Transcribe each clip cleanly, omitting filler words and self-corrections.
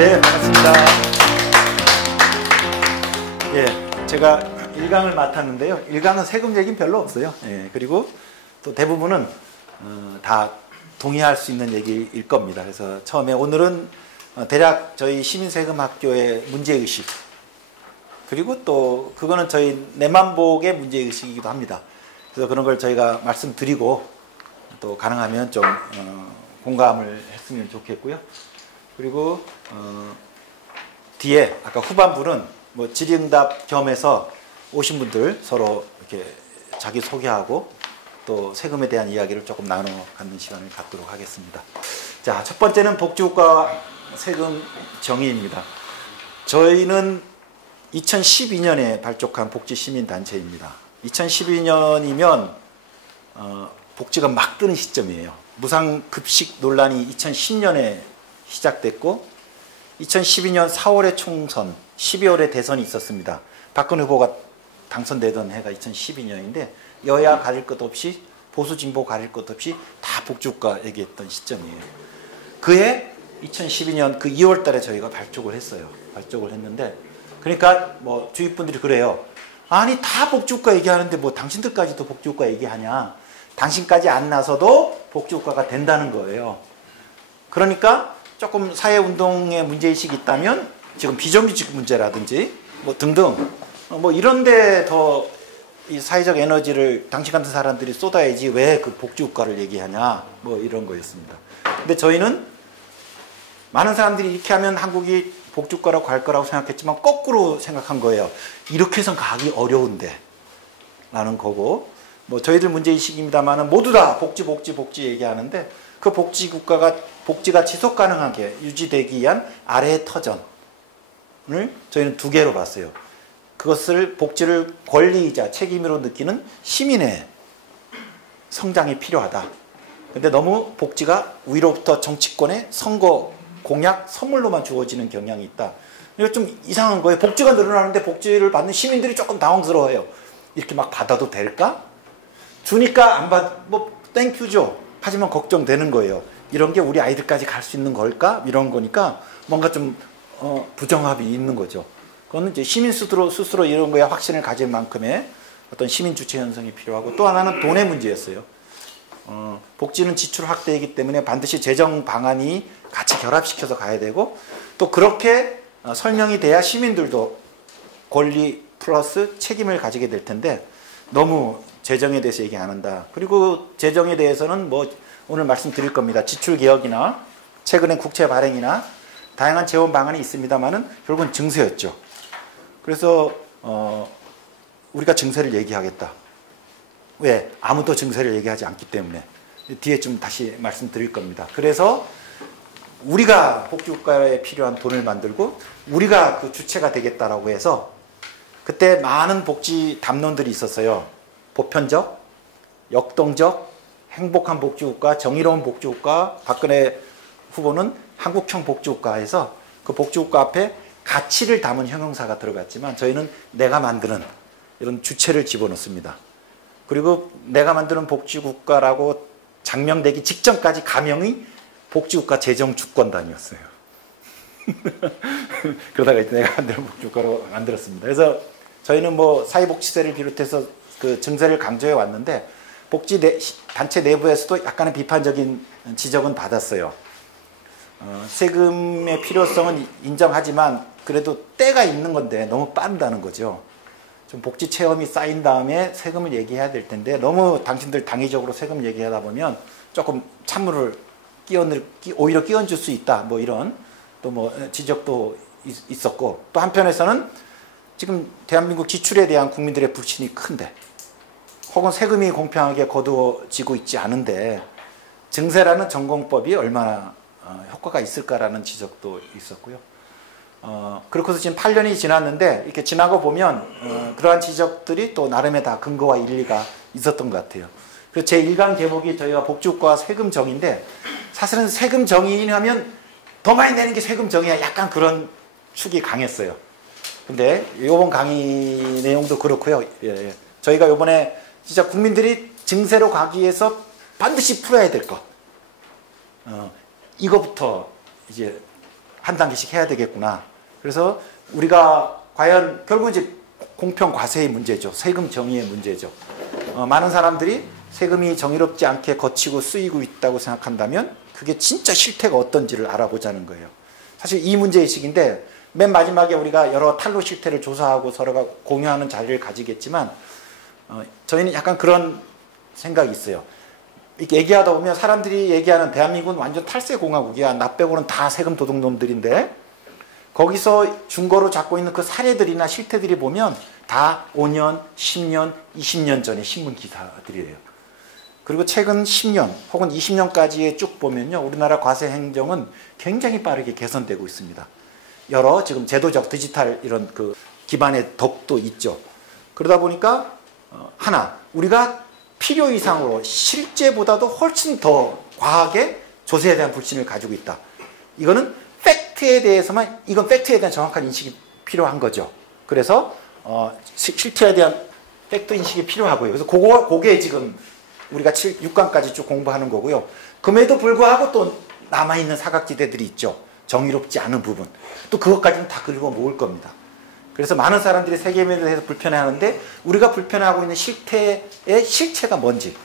예, 반갑습니다. 예, 제가 1강을 맡았는데요. 1강은 세금 얘기는 별로 없어요. 예, 그리고 또 대부분은 다 동의할 수 있는 얘기일 겁니다. 그래서 처음에 오늘은 대략 저희 시민세금학교의 문제의식, 그리고 또 그거는 저희 내만복의 문제의식이기도 합니다. 그래서 그런 걸 저희가 말씀드리고 또 가능하면 좀 공감을 했으면 좋겠고요. 그리고 뒤에 아까 후반부는 뭐 질의응답 겸해서 오신 분들 서로 이렇게 자기 소개하고 또 세금에 대한 이야기를 조금 나눠 갖는 시간을 갖도록 하겠습니다. 자, 첫 번째는 복지국가 세금 정의입니다. 저희는 2012년에 발족한 복지시민단체입니다. 2012년이면 복지가 막 뜨는 시점이에요. 무상급식 논란이 2010년에 시작됐고 2012년 4월에 총선, 12월에 대선이 있었습니다. 박근혜 후보가 당선되던 해가 2012년인데 여야 가릴 것 없이 보수 진보 가릴 것 없이 다 복지국가 얘기했던 시점이에요. 그해 2012년 그 2월 달에 저희가 발족을 했어요. 발족을 했는데 그러니까 뭐 주위 분들이 그래요. 아니 다 복지국가 얘기하는데 뭐 당신들까지도 복지국가 얘기하냐. 당신까지 안 나서도 복지국가가 된다는 거예요. 그러니까 조금 사회운동의 문제의식이 있다면 지금 비정규직 문제라든지 뭐 등등 뭐 이런데 더 이 사회적 에너지를 당신 같은 사람들이 쏟아야지 왜 그 복지국가를 얘기하냐 뭐 이런 거였습니다. 근데 저희는 많은 사람들이 이렇게 하면 한국이 복지국가라고 갈 거라고 생각했지만 거꾸로 생각한 거예요. 이렇게 해서 가기 어려운데 라는 거고 뭐 저희들 문제의식입니다만 모두 다 복지 얘기하는데 그 복지가 지속 가능하게 유지되기 위한 아래의 터전을 저희는 두 개로 봤어요. 그것을 복지를 권리이자 책임으로 느끼는 시민의 성장이 필요하다. 근데 너무 복지가 위로부터 정치권의 선거 공약 선물로만 주어지는 경향이 있다. 이거 좀 이상한 거예요. 복지가 늘어나는데 복지를 받는 시민들이 조금 당황스러워해요. 이렇게 막 받아도 될까? 주니까 안 뭐 땡큐죠. 하지만 걱정되는 거예요. 이런 게 우리 아이들까지 갈 수 있는 걸까? 이런 거니까 뭔가 좀 부정합이 있는 거죠. 그거는 이제 시민 스스로 이런 거에 확신을 가질 만큼의 어떤 시민 주체 현상이 필요하고 또 하나는 돈의 문제였어요. 복지는 지출 확대이기 때문에 반드시 재정 방안이 같이 결합시켜서 가야 되고 또 그렇게 설명이 돼야 시민들도 권리 플러스 책임을 가지게 될 텐데 너무 재정에 대해서 얘기 안 한다. 그리고 재정에 대해서는 뭐 오늘 말씀드릴 겁니다. 지출 개혁이나 최근에 국채 발행이나 다양한 재원 방안이 있습니다만은 결국은 증세였죠. 그래서 우리가 증세를 얘기하겠다. 왜? 아무도 증세를 얘기하지 않기 때문에. 뒤에 좀 다시 말씀드릴 겁니다. 그래서 우리가 복지국가에 필요한 돈을 만들고 우리가 그 주체가 되겠다라고 해서 그때 많은 복지 담론들이 있었어요. 보편적, 역동적, 행복한 복지국가, 정의로운 복지국가, 박근혜 후보는 한국형 복지국가에서 그 복지국가 앞에 가치를 담은 형용사가 들어갔지만 저희는 내가 만드는 이런 주체를 집어넣습니다. 그리고 내가 만드는 복지국가라고 장명되기 직전까지 가명이 복지국가 재정주권단이었어요. 그러다가 이제 내가 만드는 복지국가로 만들었습니다. 그래서 저희는 뭐 사회복지세를 비롯해서 그 증세를 강조해 왔는데 단체 내부에서도 약간의 비판적인 지적은 받았어요. 세금의 필요성은 인정하지만 그래도 때가 있는 건데 너무 빠르다는 거죠. 좀 복지 체험이 쌓인 다음에 세금을 얘기해야 될 텐데 너무 당신들 당위적으로 세금 얘기하다 보면 조금 찬물을 오히려 끼얹을 수 있다. 뭐 이런 또 뭐 지적도 있었고 또 한편에서는 지금 대한민국 지출에 대한 국민들의 불신이 큰데 혹은 세금이 공평하게 거두어지고 있지 않은데 증세라는 전공법이 얼마나 효과가 있을까라는 지적도 있었고요. 그렇고서 지금 8년이 지났는데 이렇게 지나고 보면 그러한 지적들이 또 나름의 다 근거와 일리가 있었던 것 같아요. 그래서 제 1강 제목이 저희가 복지국가 세금 정의인데 사실은 세금 정의하면 더 많이 내는 게 세금 정의야. 약간 그런 축이 강했어요. 근데 이번 강의 내용도 그렇고요. 예. 저희가 이번에 진짜 국민들이 증세로 가기 위해서 반드시 풀어야 될 것. 이거부터 이제 한 단계씩 해야 되겠구나. 그래서 우리가 과연 결국 이제 공평 과세의 문제죠. 세금 정의의 문제죠. 많은 사람들이 세금이 정의롭지 않게 거치고 쓰이고 있다고 생각한다면 그게 진짜 실태가 어떤지를 알아보자는 거예요. 사실 이 문제의식인데 맨 마지막에 우리가 여러 탄로 실태를 조사하고 서로가 공유하는 자리를 가지겠지만 저희는 약간 그런 생각이 있어요. 이렇게 얘기하다 보면 사람들이 얘기하는 대한민국은 완전 탈세공화국이야. 나 빼고는 다 세금 도둑놈들인데 거기서 중거로 잡고 있는 그 사례들이나 실태들이 보면 다 5년, 10년, 20년 전의 신문 기사들이에요. 그리고 최근 10년 혹은 20년까지에 쭉 보면요. 우리나라 과세 행정은 굉장히 빠르게 개선되고 있습니다. 여러 지금 제도적 디지털 이런 그 기반의 덕도 있죠. 그러다 보니까 하나 우리가 필요 이상으로 실제보다도 훨씬 더 과하게 조세에 대한 불신을 가지고 있다. 이거는 팩트에 대해서만 이건 팩트에 대한 정확한 인식이 필요한 거죠. 그래서 실태에 대한 팩트 인식이 필요하고요. 그래서 그게 지금 우리가 6강까지 쭉 공부하는 거고요. 그럼에도 불구하고 또 남아있는 사각지대들이 있죠. 정의롭지 않은 부분. 또 그것까지는 다 긁어 모을 겁니다. 그래서 많은 사람들이 세금에 대해서 불편해하는데 우리가 불편해하고 있는 실태의 실체가 뭔지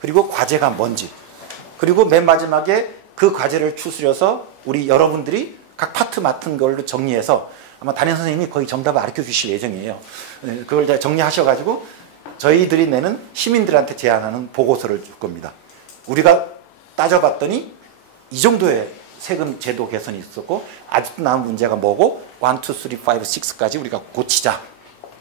그리고 과제가 뭔지 그리고 맨 마지막에 그 과제를 추스려서 우리 여러분들이 각 파트 맡은 걸로 정리해서 아마 담임 선생님이 거의 정답을 가르쳐 주실 예정이에요. 그걸 다 정리하셔가지고 저희들이 내는 시민들한테 제안하는 보고서를 줄 겁니다. 우리가 따져봤더니 이 정도의 세금 제도 개선이 있었고 아직도 남은 문제가 뭐고 1, 2, 3, 5, 6까지 우리가 고치자.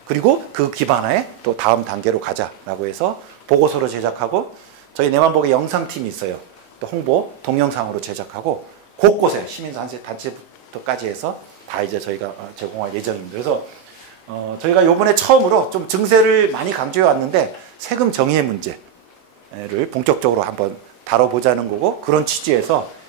그리고 그 기반하에 또 다음 단계로 가자라고 해서 보고서를 제작하고 저희 내만복에 영상팀이 있어요. 또 홍보 동영상으로 제작하고 곳곳에 시민단체부터까지 해서 다 이제 저희가 제공할 예정입니다. 그래서 저희가 요번에 처음으로 좀 증세를 많이 강조해 왔는데 세금 정의의 문제를 본격적으로 한번 다뤄보자는 거고 그런 취지에서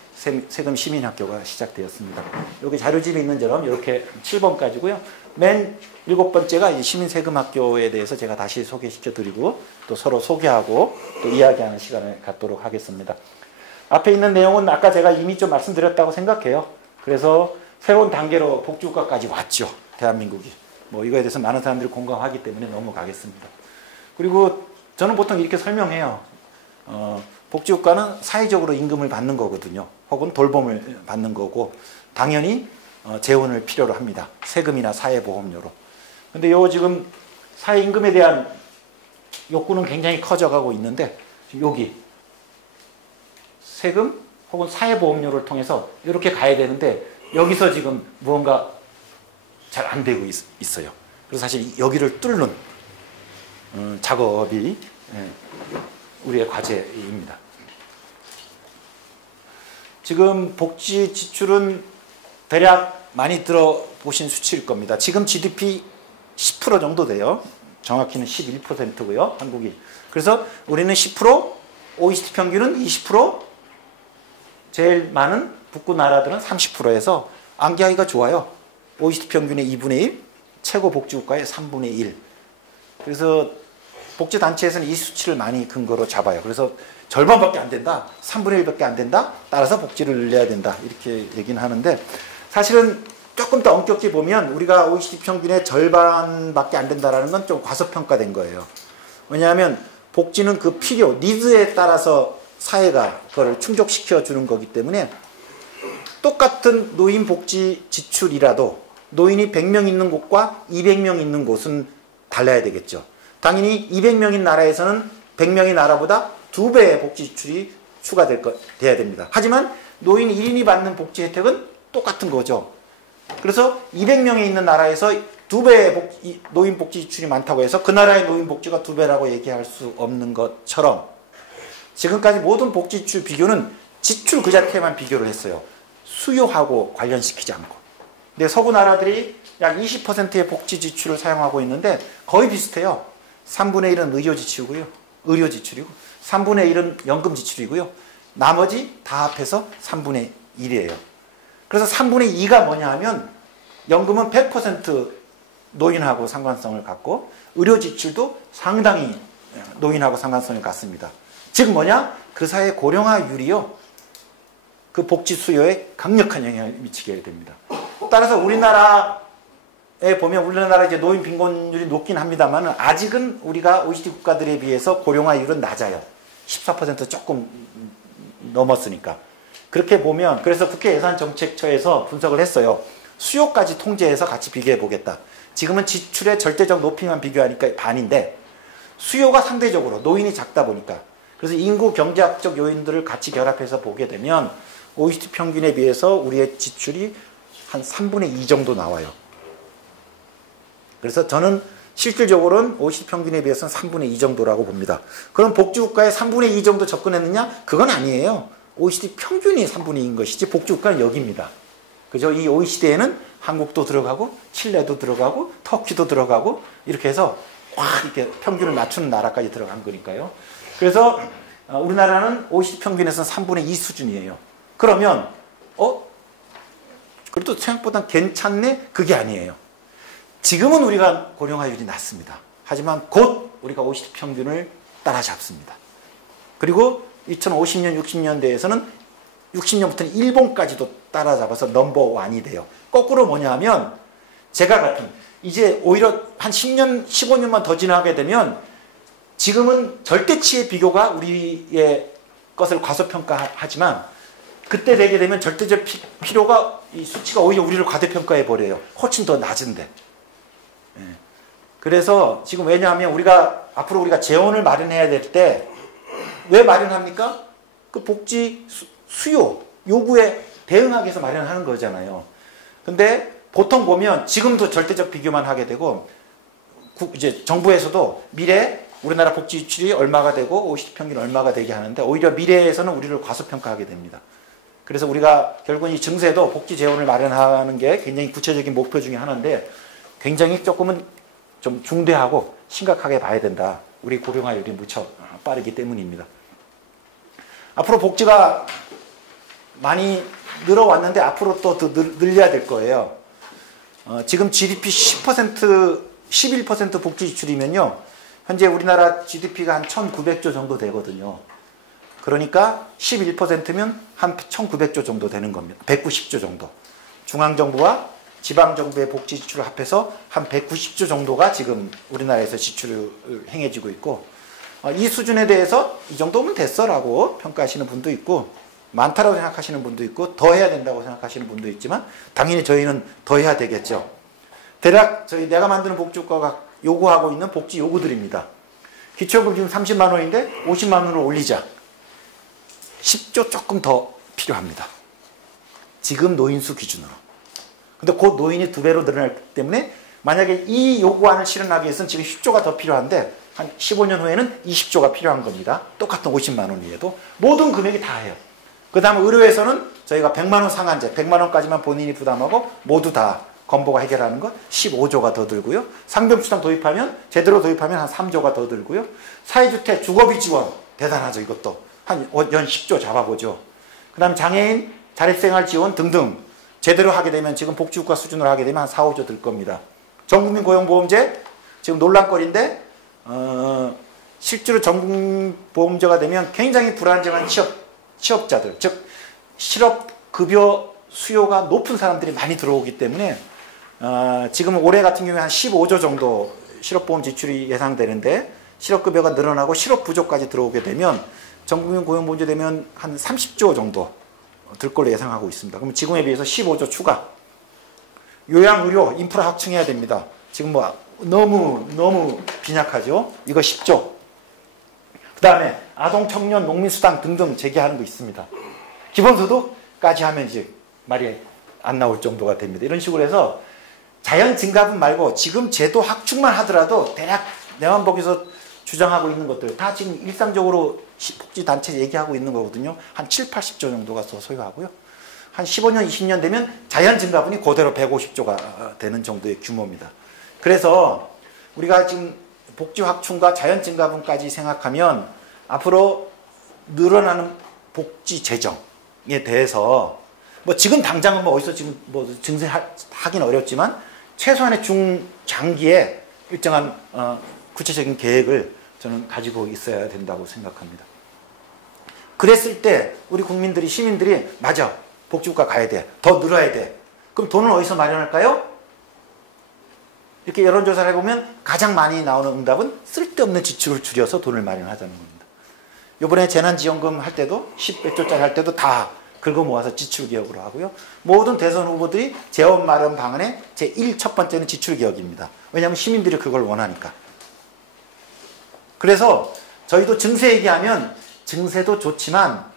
세금 시민학교가 시작되었습니다. 여기 자료집에 있는 것처럼 이렇게 7번까지고요. 맨 7번째가 시민세금학교에 대해서 제가 다시 소개시켜드리고 또 서로 소개하고 또 이야기하는 시간을 갖도록 하겠습니다. 앞에 있는 내용은 아까 제가 이미 좀 말씀드렸다고 생각해요. 그래서 새로운 단계로 복지국가까지 왔죠. 대한민국이. 뭐 이거에 대해서 많은 사람들이 공감하기 때문에 넘어가겠습니다. 그리고 저는 보통 이렇게 설명해요. 복지국가는 사회적으로 임금을 받는 거거든요. 혹은 돌봄을 받는 거고 당연히 재원을 필요로 합니다. 세금이나 사회보험료로. 근데 요 지금 사회임금에 대한 욕구는 굉장히 커져가고 있는데 여기 세금 혹은 사회보험료를 통해서 이렇게 가야 되는데 여기서 지금 무언가 잘 안 되고 있어요. 그래서 사실 여기를 뚫는 작업이 우리의 과제입니다. 지금 복지 지출은 대략 많이 들어보신 수치일 겁니다. 지금 GDP 10% 정도 돼요. 정확히는 11%고요. 한국이. 그래서 우리는 10%, OECD 평균은 20%, 제일 많은 북구 나라들은 30%에서 암기하기가 좋아요. OECD 평균의 2분의 1, 최고 복지국가의 3분의 1. 그래서 복지단체에서는 이 수치를 많이 근거로 잡아요. 그래서 절반밖에 안 된다. 3분의 1밖에 안 된다. 따라서 복지를 늘려야 된다. 이렇게 얘기는 하는데 사실은 조금 더 엄격히 보면 우리가 OECD 평균의 절반밖에 안 된다는 건 좀 과소평가된 거예요. 왜냐하면 복지는 그 필요, 니즈에 따라서 사회가 그걸 충족시켜 주는 거기 때문에 똑같은 노인복지 지출이라도 노인이 100명 있는 곳과 200명 있는 곳은 달라야 되겠죠. 당연히 200명인 나라에서는 100명의 나라보다 2배의 복지 지출이 추가돼야 됩니다. 하지만 노인 1인이 받는 복지 혜택은 똑같은 거죠. 그래서 200명이 있는 나라에서 2배의 노인 복지 지출이 많다고 해서 그 나라의 노인 복지가 2배라고 얘기할 수 없는 것처럼 지금까지 모든 복지 지출 비교는 지출 그 자체만 비교를 했어요. 수요하고 관련시키지 않고. 근데 서구 나라들이 약 20%의 복지 지출을 사용하고 있는데 거의 비슷해요. 3분의 1은 의료 지출이고요. 의료 지출이고 3분의 1은 연금 지출이고요. 나머지 다 합해서 3분의 1이에요. 그래서 3분의 2가 뭐냐 하면 연금은 100% 노인하고 상관성을 갖고 의료 지출도 상당히 노인하고 상관성을 갖습니다. 즉 뭐냐? 그 사회 고령화율이요. 그 복지 수요에 강력한 영향을 미치게 됩니다. 따라서 우리나라에 보면 우리나라 이제 노인 빈곤율이 높긴 합니다만 아직은 우리가 OECD 국가들에 비해서 고령화율은 낮아요. 14% 조금 넘었으니까. 그렇게 보면 그래서 국회 예산정책처에서 분석을 했어요. 수요까지 통제해서 같이 비교해 보겠다. 지금은 지출의 절대적 높이만 비교하니까 반인데 수요가 상대적으로 노인이 작다 보니까 그래서 인구 경제학적 요인들을 같이 결합해서 보게 되면 OECD 평균에 비해서 우리의 지출이 한 3분의 2 정도 나와요. 그래서 저는 실질적으로는 OECD 평균에 비해서는 3분의 2 정도라고 봅니다. 그럼 복지국가에 3분의 2 정도 접근했느냐? 그건 아니에요. OECD 평균이 3분의 2인 것이지 복지국가는 여기입니다. 그죠? 이 OECD에는 한국도 들어가고 칠레도 들어가고 터키도 들어가고 이렇게 해서 확 이렇게 평균을 낮추는 나라까지 들어간 거니까요. 그래서 우리나라는 OECD 평균에서는 3분의 2 수준이에요. 그러면 그래도 생각보다 괜찮네? 그게 아니에요. 지금은 우리가 고령화율이 낮습니다. 하지만 곧 우리가 OECD 평균을 따라잡습니다. 그리고 2050년, 60년대에서는 60년부터는 일본까지도 따라잡아서 넘버1이 돼요. 거꾸로 뭐냐 하면 제가 같은 이제 오히려 한 10년, 15년만 더 지나게 되면 지금은 절대치의 비교가 우리의 것을 과소평가하지만 그때 되게 되면 절대적 필요가 이 수치가 오히려 우리를 과대평가해 버려요. 훨씬 더 낮은데. 그래서 지금 왜냐하면 앞으로 우리가 재원을 마련해야 될 때 왜 마련합니까? 그 복지 수요 요구에 대응하기 위해서 마련하는 거잖아요. 근데 보통 보면 지금도 절대적 비교만 하게 되고 이제 정부에서도 미래 우리나라 복지 지출이 얼마가 되고 OECD 평균 얼마가 되게 하는데 오히려 미래에서는 우리를 과소평가하게 됩니다. 그래서 우리가 결국 이 증세도 복지 재원을 마련하는 게 굉장히 구체적인 목표 중에 하나인데 굉장히 조금은 좀 중대하고 심각하게 봐야 된다. 우리 고령화율이 무척 빠르기 때문입니다. 앞으로 복지가 많이 늘어왔는데 앞으로 또 더 늘려야 될 거예요. 지금 GDP 10%, 11% 복지 지출이면요. 현재 우리나라 GDP가 한 1,900조 정도 되거든요. 그러니까 11%면 한 1,900조 정도 되는 겁니다. 190조 정도. 중앙정부와 지방정부의 복지 지출을 합해서 한 190조 정도가 지금 우리나라에서 지출을 행해지고 있고 이 수준에 대해서 이 정도면 됐어라고 평가하시는 분도 있고 많다라고 생각하시는 분도 있고 더 해야 된다고 생각하시는 분도 있지만 당연히 저희는 더 해야 되겠죠. 대략 내가 만드는 복지국가가 요구하고 있는 복지 요구들입니다. 기초요금 지금 30만 원인데 50만 원으로 올리자. 10조 조금 더 필요합니다. 지금 노인수 기준으로. 근데 곧 노인이 2배로 늘어날 때문에 만약에 이 요구안을 실현하기 위해서는 지금 10조가 더 필요한데 한 15년 후에는 20조가 필요한 겁니다. 똑같은 50만 원이에도 모든 금액이 다 해요. 그 다음 의료에서는 저희가 100만 원 상한제, 100만 원까지만 본인이 부담하고 모두 다 건보가 해결하는 것 15조가 더 들고요. 상병수당 도입하면 제대로 도입하면 한 3조가 더 들고요. 사회주택, 주거비 지원 대단하죠. 이것도 한 연 10조 잡아보죠. 그 다음 장애인, 자립생활 지원 등등 제대로 하게 되면 지금 복지국가 수준으로 하게 되면 한 4, 5조 들 겁니다. 전국민 고용보험제 지금 논란거리인데 실제로 전국민보험제가 되면 굉장히 불안정한 취업자들 즉 실업급여 수요가 높은 사람들이 많이 들어오기 때문에 지금 올해 같은 경우에 한 15조 정도 실업보험 지출이 예상되는데 실업급여가 늘어나고 실업부조까지 들어오게 되면 전국민 고용보험제 되면 한 30조 정도 들 걸로 예상하고 있습니다. 그럼 지금에 비해서 15조 추가. 요양의료 인프라 확충해야 됩니다. 지금 뭐 너무 빈약하죠. 이거 10조. 그 다음에 아동, 청년, 농민수당 등등 제기하는 거 있습니다. 기본소득까지 하면 이제 말이 안 나올 정도가 됩니다. 이런 식으로 해서 자연 증가분 말고 지금 제도 확충만 하더라도 대략 내환복에서 주장하고 있는 것들 다 지금 일상적으로 복지단체 얘기하고 있는 거거든요. 한 7, 80조 정도가 더 소요하고요. 한 15년, 20년 되면 자연 증가분이 그대로 150조가 되는 정도의 규모입니다. 그래서 우리가 지금 복지 확충과 자연 증가분까지 생각하면 앞으로 늘어나는 복지 재정에 대해서 뭐 지금 당장은 뭐 어디서 지금 뭐 증세하긴 어렵지만 최소한의 중장기에 일정한 구체적인 계획을 저는 가지고 있어야 된다고 생각합니다. 그랬을 때 우리 국민들이, 시민들이 맞아, 복지국가 가야 돼, 더 늘어야 돼. 그럼 돈을 어디서 마련할까요? 이렇게 여론조사를 해보면 가장 많이 나오는 응답은 쓸데없는 지출을 줄여서 돈을 마련하자는 겁니다. 이번에 재난지원금 할 때도 10몇 조짜리 할 때도 다 긁어 모아서 지출개혁으로 하고요. 모든 대선 후보들이 재원 마련 방안의 제1 첫 번째는 지출개혁입니다. 왜냐하면 시민들이 그걸 원하니까. 그래서 저희도 증세 얘기하면 증세도 좋지만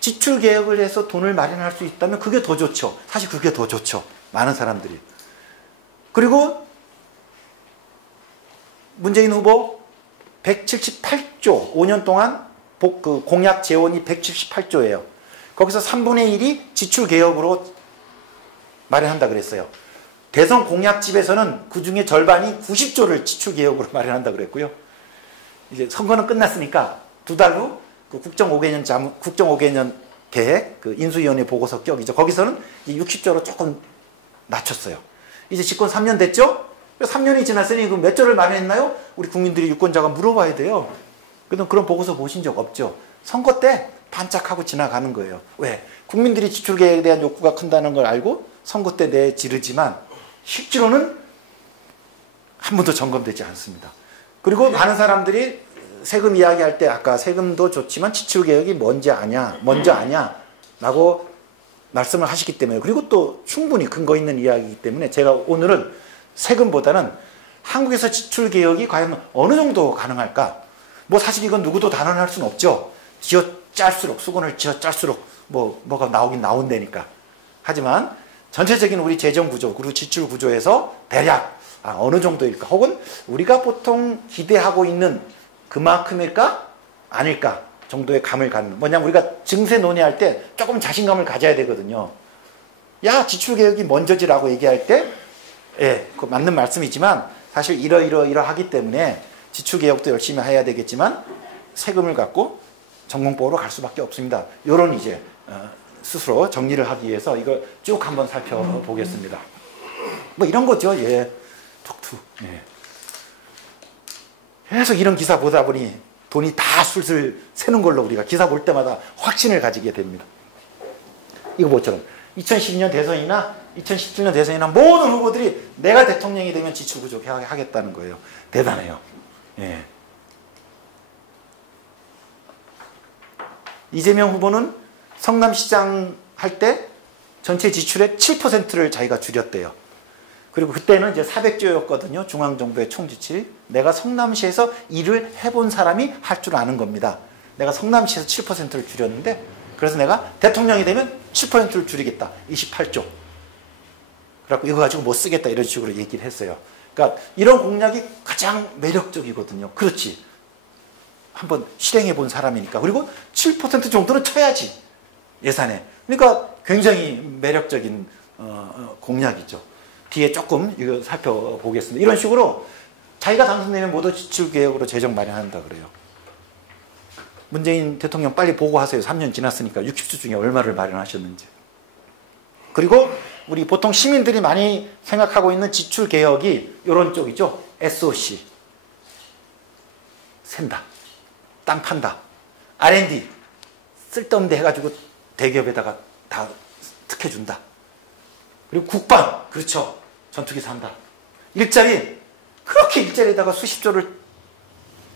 지출개혁을 해서 돈을 마련할 수 있다면 그게 더 좋죠. 사실 그게 더 좋죠. 많은 사람들이. 그리고 문재인 후보 178조, 5년 동안 공약 재원이 178조예요. 거기서 3분의 1이 지출개혁으로 마련한다 그랬어요. 대선 공약집에서는 그 중에 절반이 90조를 지출개혁으로 마련한다 그랬고요. 이제 선거는 끝났으니까 두 달 후 그 국정 5개년 계획, 그 인수위원회 보고서 격이죠. 거기서는 60조로 조금 낮췄어요. 이제 집권 3년 됐죠? 3년이 지났으니 그 몇 조를 마련했나요? 우리 국민들이 유권자가 물어봐야 돼요. 그런 보고서 보신 적 없죠? 선거 때 반짝하고 지나가는 거예요. 왜? 국민들이 지출계획에 대한 욕구가 큰다는 걸 알고 선거 때 내지르지만 실제로는 한 번도 점검되지 않습니다. 그리고 많은 사람들이 세금 이야기할 때 아까 세금도 좋지만 지출개혁이 먼저 아냐 라고 말씀을 하시기 때문에, 그리고 또 충분히 근거 있는 이야기이기 때문에 제가 오늘은 세금보다는 한국에서 지출개혁이 과연 어느 정도 가능할까? 뭐 사실 이건 누구도 단언할 수는 없죠. 쥐어 짤수록, 수건을 쥐어 짤수록 뭐가 나오긴 나온다니까. 하지만 전체적인 우리 재정구조 그리고 지출구조에서 대략 어느 정도일까? 혹은 우리가 보통 기대하고 있는 그만큼일까? 아닐까? 정도의 감을 갖는, 뭐냐면 우리가 증세 논의할 때 조금 자신감을 가져야 되거든요. 야, 지출개혁이 먼저지라고 얘기할 때 예, 그 맞는 말씀이지만 사실 이러하기 때문에 지출개혁도 열심히 해야 되겠지만 세금을 갖고 전공법으로 갈 수밖에 없습니다. 이런 이제 스스로 정리를 하기 위해서 이걸 쭉 한번 살펴보겠습니다. 뭐 이런 거죠. 예, 툭툭. 예. 계속 이런 기사 보다 보니 돈이 다 술술 새는 걸로 우리가 기사 볼 때마다 확신을 가지게 됩니다. 이거 뭐처럼 2012년 대선이나 2017년 대선이나 모든 후보들이 내가 대통령이 되면 지출구조 하겠다는 거예요. 대단해요. 예. 이재명 후보는 성남시장 할 때 전체 지출의 7%를 자기가 줄였대요. 그리고 그때는 이제 400조였거든요. 중앙정부의 총지출이. 내가 성남시에서 일을 해본 사람이 할 줄 아는 겁니다. 내가 성남시에서 7%를 줄였는데 그래서 내가 대통령이 되면 7%를 줄이겠다. 28조. 그래갖고 이거 가지고 못 쓰겠다 이런 식으로 얘기를 했어요. 그러니까 이런 공약이 가장 매력적이거든요. 그렇지. 한번 실행해 본 사람이니까. 그리고 7% 정도는 쳐야지. 예산에. 그러니까 굉장히 매력적인 공약이죠. 뒤에 조금 이거 살펴보겠습니다. 이런 식으로 자기가 당선되면 모두 지출개혁으로 재정 마련한다 그래요. 문재인 대통령 빨리 보고하세요. 3년 지났으니까 60조 중에 얼마를 마련하셨는지. 그리고 우리 보통 시민들이 많이 생각하고 있는 지출개혁이 이런 쪽이죠. SOC. 샌다. 땅 판다. R&D. 쓸데없는 데 해가지고 대기업에다가 다 특혜준다. 그리고 국방. 그렇죠. 전투기 산다. 일자리. 그렇게 일자리에다가 수십조를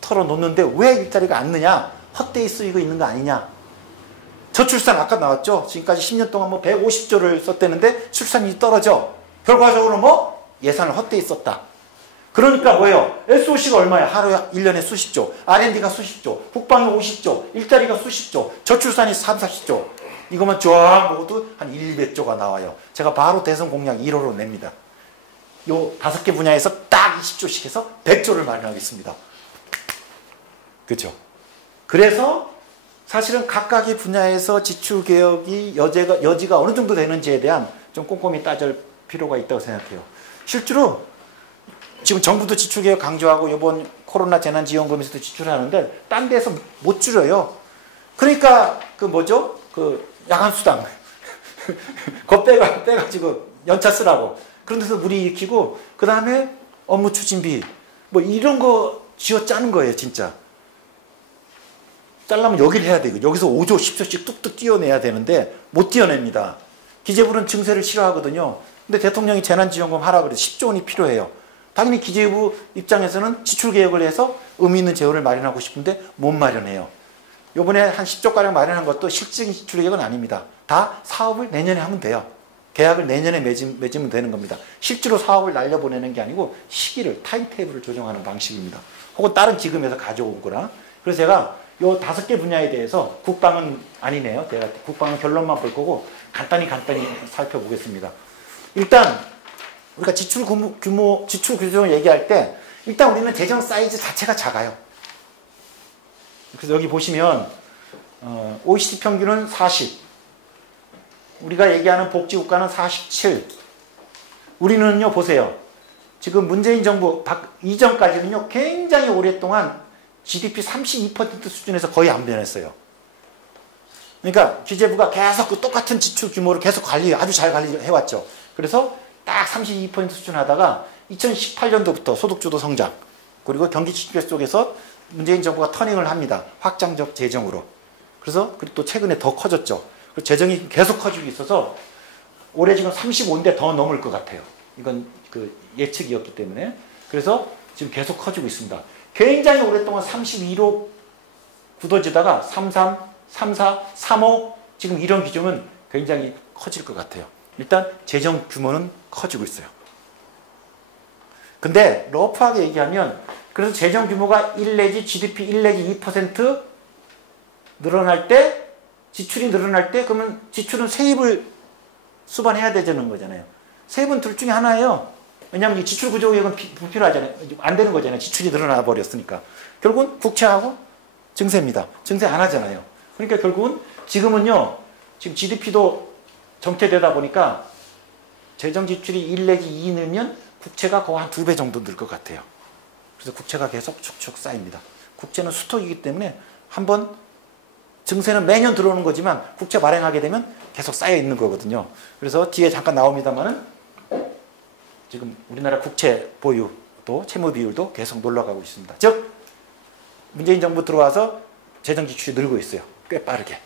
털어놓는데 왜 일자리가 안 느냐? 헛되이 쓰이고 있는 거 아니냐? 저출산 아까 나왔죠? 지금까지 10년 동안 뭐 150조를 썼다는데 출산이 떨어져. 결과적으로 뭐? 예산을 헛되이 썼다. 그러니까 뭐예요? SOC가 얼마야? 하루에 1년에 수십조. R&D가 수십조. 국방이 50조. 일자리가 수십조. 저출산이 3, 40조. 이것만 쫙 먹어도 한 200조가 나와요. 제가 바로 대선 공약 1호로 냅니다. 요 5개 분야에서 딱 20조씩 해서 100조를 마련하겠습니다. 그렇죠? 그래서 사실은 각각의 분야에서 지출개혁이 여지가 어느 정도 되는지에 대한 좀 꼼꼼히 따질 필요가 있다고 생각해요. 실제로 지금 정부도 지출개혁 강조하고 이번 코로나 재난지원금에서도 지출하는데 딴 데서 못 줄여요. 그러니까 그 뭐죠? 그 야간수당 그거 빼가지고 연차 쓰라고 그런 데서 무리 일으키고 그 다음에 업무 추진비 뭐 이런 거 쥐어짜는 거예요 진짜. 잘라면 여기를 해야 되고 여기서 5조, 10조씩 뚝뚝 띄어내야 되는데 못 띄어냅니다. 기재부는 증세를 싫어하거든요. 근데 대통령이 재난지원금 하라 그래서 10조 원이 필요해요. 당연히 기재부 입장에서는 지출계획을 해서 의미 있는 재원을 마련하고 싶은데 못 마련해요. 요번에 한 10조가량 마련한 것도 실질적인 지출계획은 아닙니다. 다 사업을 내년에 하면 돼요. 계약을 내년에 맺으면 되는 겁니다. 실제로 사업을 날려보내는 게 아니고 시기를, 타임테이블을 조정하는 방식입니다. 혹은 다른 기금에서 가져온 거나. 그래서 제가 요 5개 분야에 대해서 국방은 아니네요. 제가 국방은 결론만 볼 거고 간단히 살펴보겠습니다. 일단 우리가 지출 규모, 지출 규정을 얘기할 때 일단 우리는 재정 사이즈 자체가 작아요. 그래서 여기 보시면 OECD 평균은 40, 우리가 얘기하는 복지국가는 47. 우리는요, 보세요. 지금 문재인 정부 이전까지는요, 굉장히 오랫동안 GDP 32% 수준에서 거의 안 변했어요. 그러니까 기재부가 계속 그 똑같은 지출 규모를 계속 아주 잘 관리해왔죠. 그래서 딱 32% 수준 하다가 2018년도부터 소득주도 성장, 그리고 경기 침체 속에서 문재인 정부가 터닝을 합니다. 확장적 재정으로. 그래서 또 최근에 더 커졌죠. 재정이 계속 커지고 있어서 올해 지금 35인데 더 넘을 것 같아요. 이건 그 예측이었기 때문에. 그래서 지금 계속 커지고 있습니다. 굉장히 오랫동안 32로 굳어지다가 33, 34, 35 지금 이런 기준은 굉장히 커질 것 같아요. 일단 재정 규모는 커지고 있어요. 근데 러프하게 얘기하면 그래서 재정 규모가 1 내지 GDP 1 내지 2% 늘어날 때 지출이 늘어날 때 그러면 지출은 세입을 수반해야 되는 거잖아요. 세입은 둘 중에 하나예요. 왜냐하면 이 지출 구조 계획은 불필요하잖아요. 안 되는 거잖아요. 지출이 늘어나 버렸으니까. 결국은 국채하고 증세입니다. 증세 안 하잖아요. 그러니까 결국은 지금은요. 지금 GDP도 정체되다 보니까 재정 지출이 1 내지 2 늘면 국채가 거의 한 2배 정도 늘 것 같아요. 그래서 국채가 계속 축축 쌓입니다. 국채는 수턱이기 때문에 한번 증세는 매년 들어오는 거지만 국채 발행하게 되면 계속 쌓여 있는 거거든요. 그래서 뒤에 잠깐 나옵니다만은 지금 우리나라 국채 보유도 채무 비율도 계속 놀러가고 있습니다. 즉 문재인 정부 들어와서 재정 지출이 늘고 있어요. 꽤 빠르게.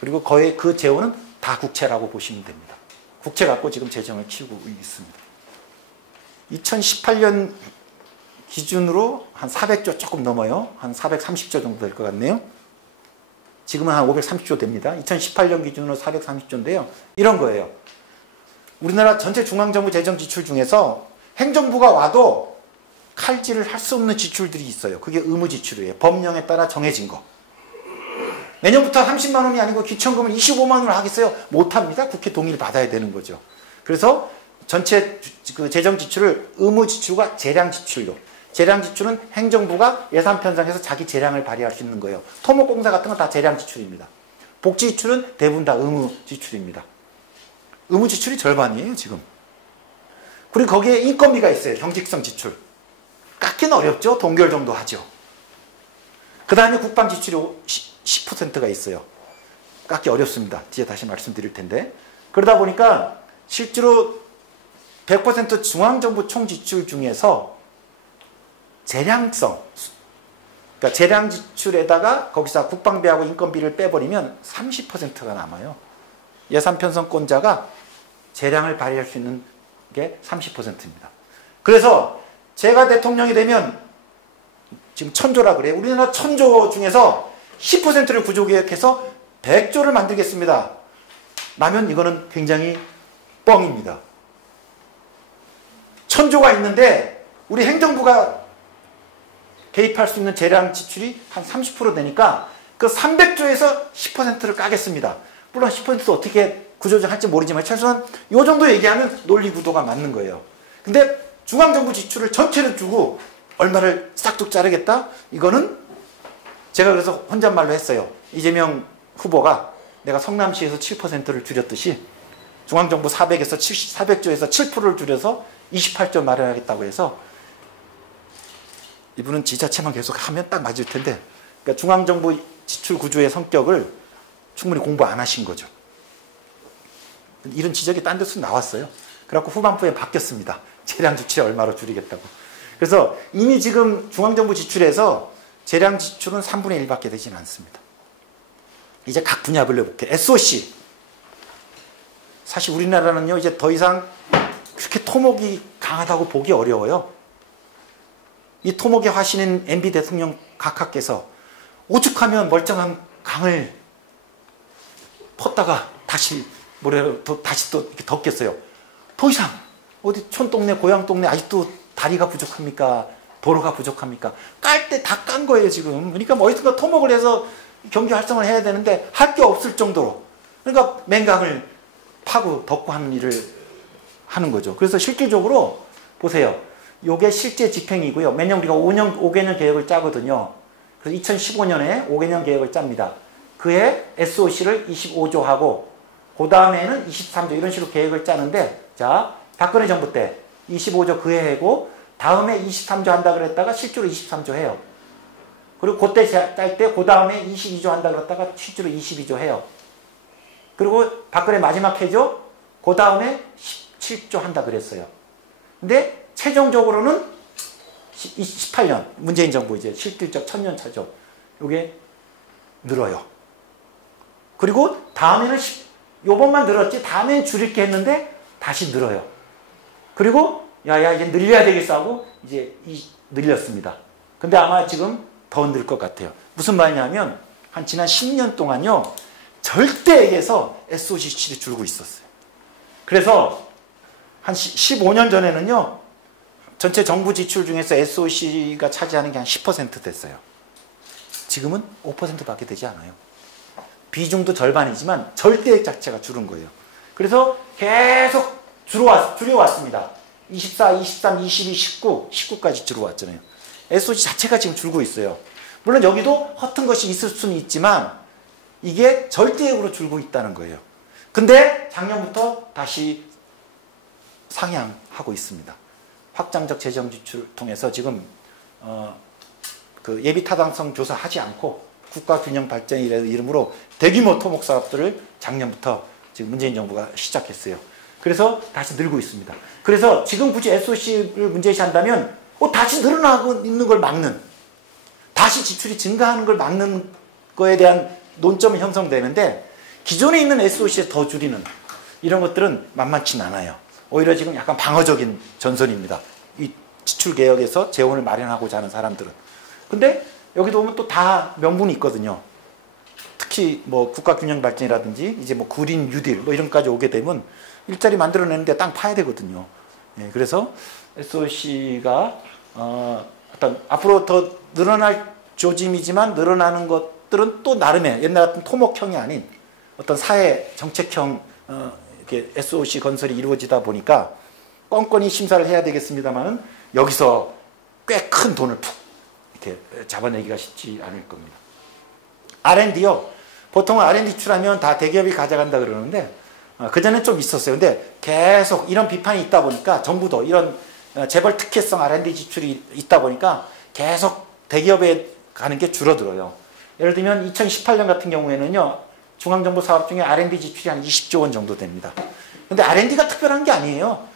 그리고 거의 그 재원은 다 국채라고 보시면 됩니다. 국채 갖고 지금 재정을 키우고 있습니다. 2018년 기준으로 한 400조 조금 넘어요. 한 430조 정도 될 것 같네요. 지금은 한 530조 됩니다. 2018년 기준으로 430조인데요. 이런 거예요. 우리나라 전체 중앙정부 재정 지출 중에서 행정부가 와도 칼질을 할 수 없는 지출들이 있어요. 그게 의무 지출이에요. 법령에 따라 정해진 거. 내년부터 30만 원이 아니고 기천금을 25만 원을 하겠어요? 못합니다. 국회 동의를 받아야 되는 거죠. 그래서 전체 그 재정 지출을 의무 지출과 재량 지출로. 재량 지출은 행정부가 예산 편성해서 자기 재량을 발휘할 수 있는 거예요. 토목공사 같은 건 다 재량 지출입니다. 복지 지출은 대부분 다 의무 지출입니다. 의무 지출이 절반이에요, 지금. 그리고 거기에 인건비가 있어요. 경직성 지출. 깎기는 어렵죠. 동결 정도 하죠. 그 다음에 국방 지출이 10%가 있어요. 깎기 어렵습니다. 뒤에 다시 말씀드릴 텐데. 그러다 보니까 실제로 100% 중앙정부 총지출 중에서 재량성, 그러니까 재량 지출에다가 거기서 국방비하고 인건비를 빼버리면 30%가 남아요. 예산 편성권자가 재량을 발휘할 수 있는 게 30%입니다. 그래서 제가 대통령이 되면 지금 1000조라 그래요. 우리나라 1000조 중에서 10%를 구조개혁해서 100조를 만들겠습니다. 라면 이거는 굉장히 뻥입니다. 1000조가 있는데 우리 행정부가 개입할 수 있는 재량 지출이 한 30% 되니까 그 300조에서 10%를 까겠습니다. 물론 10%도 어떻게 구조조정할지 모르지만 최소한 이 정도 얘기하면 논리 구도가 맞는 거예요. 근데 중앙정부 지출을 전체를 주고 얼마를 싹둑 자르겠다? 이거는 제가 그래서 혼잣말로 했어요. 이재명 후보가 내가 성남시에서 7%를 줄였듯이 중앙정부 400조에서 7%를 줄여서 28조 마련하겠다고 해서 이분은 지자체만 계속 하면 딱 맞을 텐데 그러니까 중앙정부 지출 구조의 성격을 충분히 공부 안 하신 거죠. 이런 지적이 딴 데서 나왔어요. 그래갖고 후반부에 바뀌었습니다. 재량 지출 얼마로 줄이겠다고. 그래서 이미 지금 중앙정부 지출에서 재량 지출은 3분의 1밖에 되지는 않습니다. 이제 각 분야별로 볼게요. SOC. 사실 우리나라는요, 이제 더 이상 그렇게 토목이 강하다고 보기 어려워요. 이 토목의 화신인 MB 대통령 각하께서 오죽하면 멀쩡한 강을 펐다가 다시 모래로 다시 또 이렇게 덮겠어요. 더 이상 어디 촌동네 고향 동네 아직도 다리가 부족합니까? 도로가 부족합니까? 깔 때 다 깐 거예요 지금. 그러니까 뭐 어디선가 토목을 해서 경기 활성화를 해야 되는데 할 게 없을 정도로, 그러니까 맹강을 파고 덮고 하는 일을 하는 거죠. 그래서 실질적으로 보세요. 요게 실제 집행이고요. 매년 우리가 5개년 계획을 짜거든요. 그래서 2015년에 5개년 계획을 짭니다. 그해 SOC를 25조 하고 그 다음에는 23조 이런 식으로 계획을 짜는데, 자, 박근혜 정부 때 25조 그 해고 다음에 23조 한다 그랬다가 실제로 23조 해요. 그리고 그때 짤 때 그 다음에 22조 한다 그랬다가 실제로 22조 해요. 그리고 박근혜 마지막 해죠. 그 다음에 17조 한다 그랬어요. 근데 최종적으로는 18년 문재인 정부 이제 실질적 천년차죠. 요게 늘어요. 그리고 다음에는 요번만 늘었지 다음엔 줄일게 했는데 다시 늘어요. 그리고 야야 이제 늘려야 되겠어 하고 이제 늘렸습니다. 근데 아마 지금 더 늘 것 같아요. 무슨 말이냐면 한 지난 10년 동안요 절대액에서 SOC 지출이 줄고 있었어요. 그래서 한 15년 전에는요 전체 정부 지출 중에서 SOC가 차지하는 게 한 10% 됐어요. 지금은 5%밖에 되지 않아요. 비중도 절반이지만 절대액 자체가 줄은 거예요. 그래서 계속 줄여왔습니다. 24, 23, 22, 19까지 줄어왔잖아요. SOC 자체가 지금 줄고 있어요. 물론 여기도 허튼 것이 있을 수는 있지만 이게 절대액으로 줄고 있다는 거예요. 근데 작년부터 다시 상향하고 있습니다. 확장적 재정 지출을 통해서 지금 그 예비 타당성 조사하지 않고 국가균형발전이라는 이름으로 대규모 토목 사업들을 작년부터 지금 문재인 정부가 시작했어요. 그래서 다시 늘고 있습니다. 그래서 지금 굳이 SOC를 문제시한다면 다시 늘어나고 있는 걸 막는, 다시 지출이 증가하는 걸 막는 거에 대한 논점이 형성되는데 기존에 있는 SOC에 더 줄이는 이런 것들은 만만치 않아요. 오히려 지금 약간 방어적인 전선입니다. 이 지출개혁에서 재원을 마련하고자 하는 사람들은. 근데 여기도 보면 또 다 명분이 있거든요. 특히 뭐 국가균형발전이라든지 이제 뭐 그린 뉴딜 뭐 이런 것까지 오게 되면 일자리 만들어내는데 땅 파야 되거든요. 예, 그래서 SOC가 어떤 앞으로 더 늘어날 조짐이지만 늘어나는 것들은 또 나름의 옛날 같은 토목형이 아닌 어떤 사회 정책형 이렇게 SOC 건설이 이루어지다 보니까 껌껌이 심사를 해야 되겠습니다만은 여기서 꽤 큰 돈을 푹 이렇게 잡아내기가 쉽지 않을 겁니다. R&D요. 보통 R&D 지출하면 다 대기업이 가져간다 그러는데 그전엔 좀 있었어요. 근데 계속 이런 비판이 있다 보니까 정부도 이런 재벌 특혜성 R&D 지출이 있다 보니까 계속 대기업에 가는 게 줄어들어요. 예를 들면 2018년 같은 경우에는요. 중앙정부 사업 중에 R&D 지출이 한 20조 원 정도 됩니다. 근데 R&D가 특별한 게 아니에요.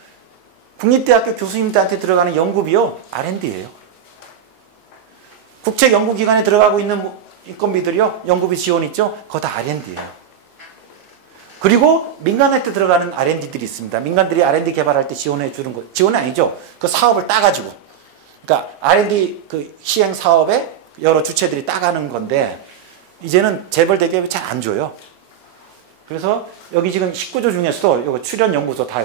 국립대학교 교수님들한테 들어가는 연구비요. R&D예요. 국책연구기관에 들어가고 있는 인건비들이요. 연구비 지원 있죠. 그거 다 R&D예요. 그리고 민간한테 들어가는 R&D들이 있습니다. 민간들이 R&D 개발할 때 지원해 주는 거, 지원이 아니죠. 그 사업을 따가지고. 그러니까 R&D 그 시행 사업에 여러 주체들이 따가는 건데 이제는 재벌 대기업이 잘 안 줘요. 그래서 여기 지금 19조 중에서도 요거 출연연구소 다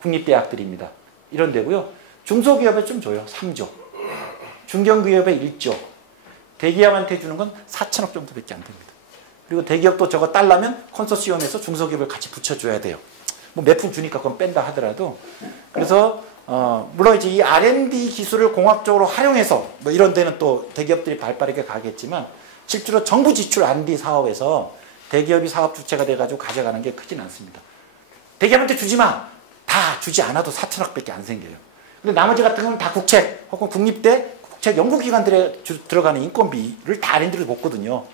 국립대학들입니다. 이런 데고요. 중소기업에 좀 줘요. 3조. 중견기업에 1조. 대기업한테 주는 건 4천억 정도밖에 안 됩니다. 그리고 대기업도 저거 딸라면 컨소시엄에서 중소기업을 같이 붙여줘야 돼요. 뭐 몇 푼 주니까 그건 뺀다 하더라도. 그래서 물론 이제 이 R&D 기술을 공학적으로 활용해서 뭐 이런 데는 또 대기업들이 발빠르게 가겠지만 실제로 정부 지출 R&D 사업에서 대기업이 사업 주체가 돼가지고 가져가는 게 크진 않습니다. 대기업한테 주지 마. 다 주지 않아도 4천억밖에 안 생겨요. 근데 나머지 같은 경우는 다 국책 혹은 국립대 국책 연구기관들에 들어가는 인건비를 다 R&D를 볶거든요.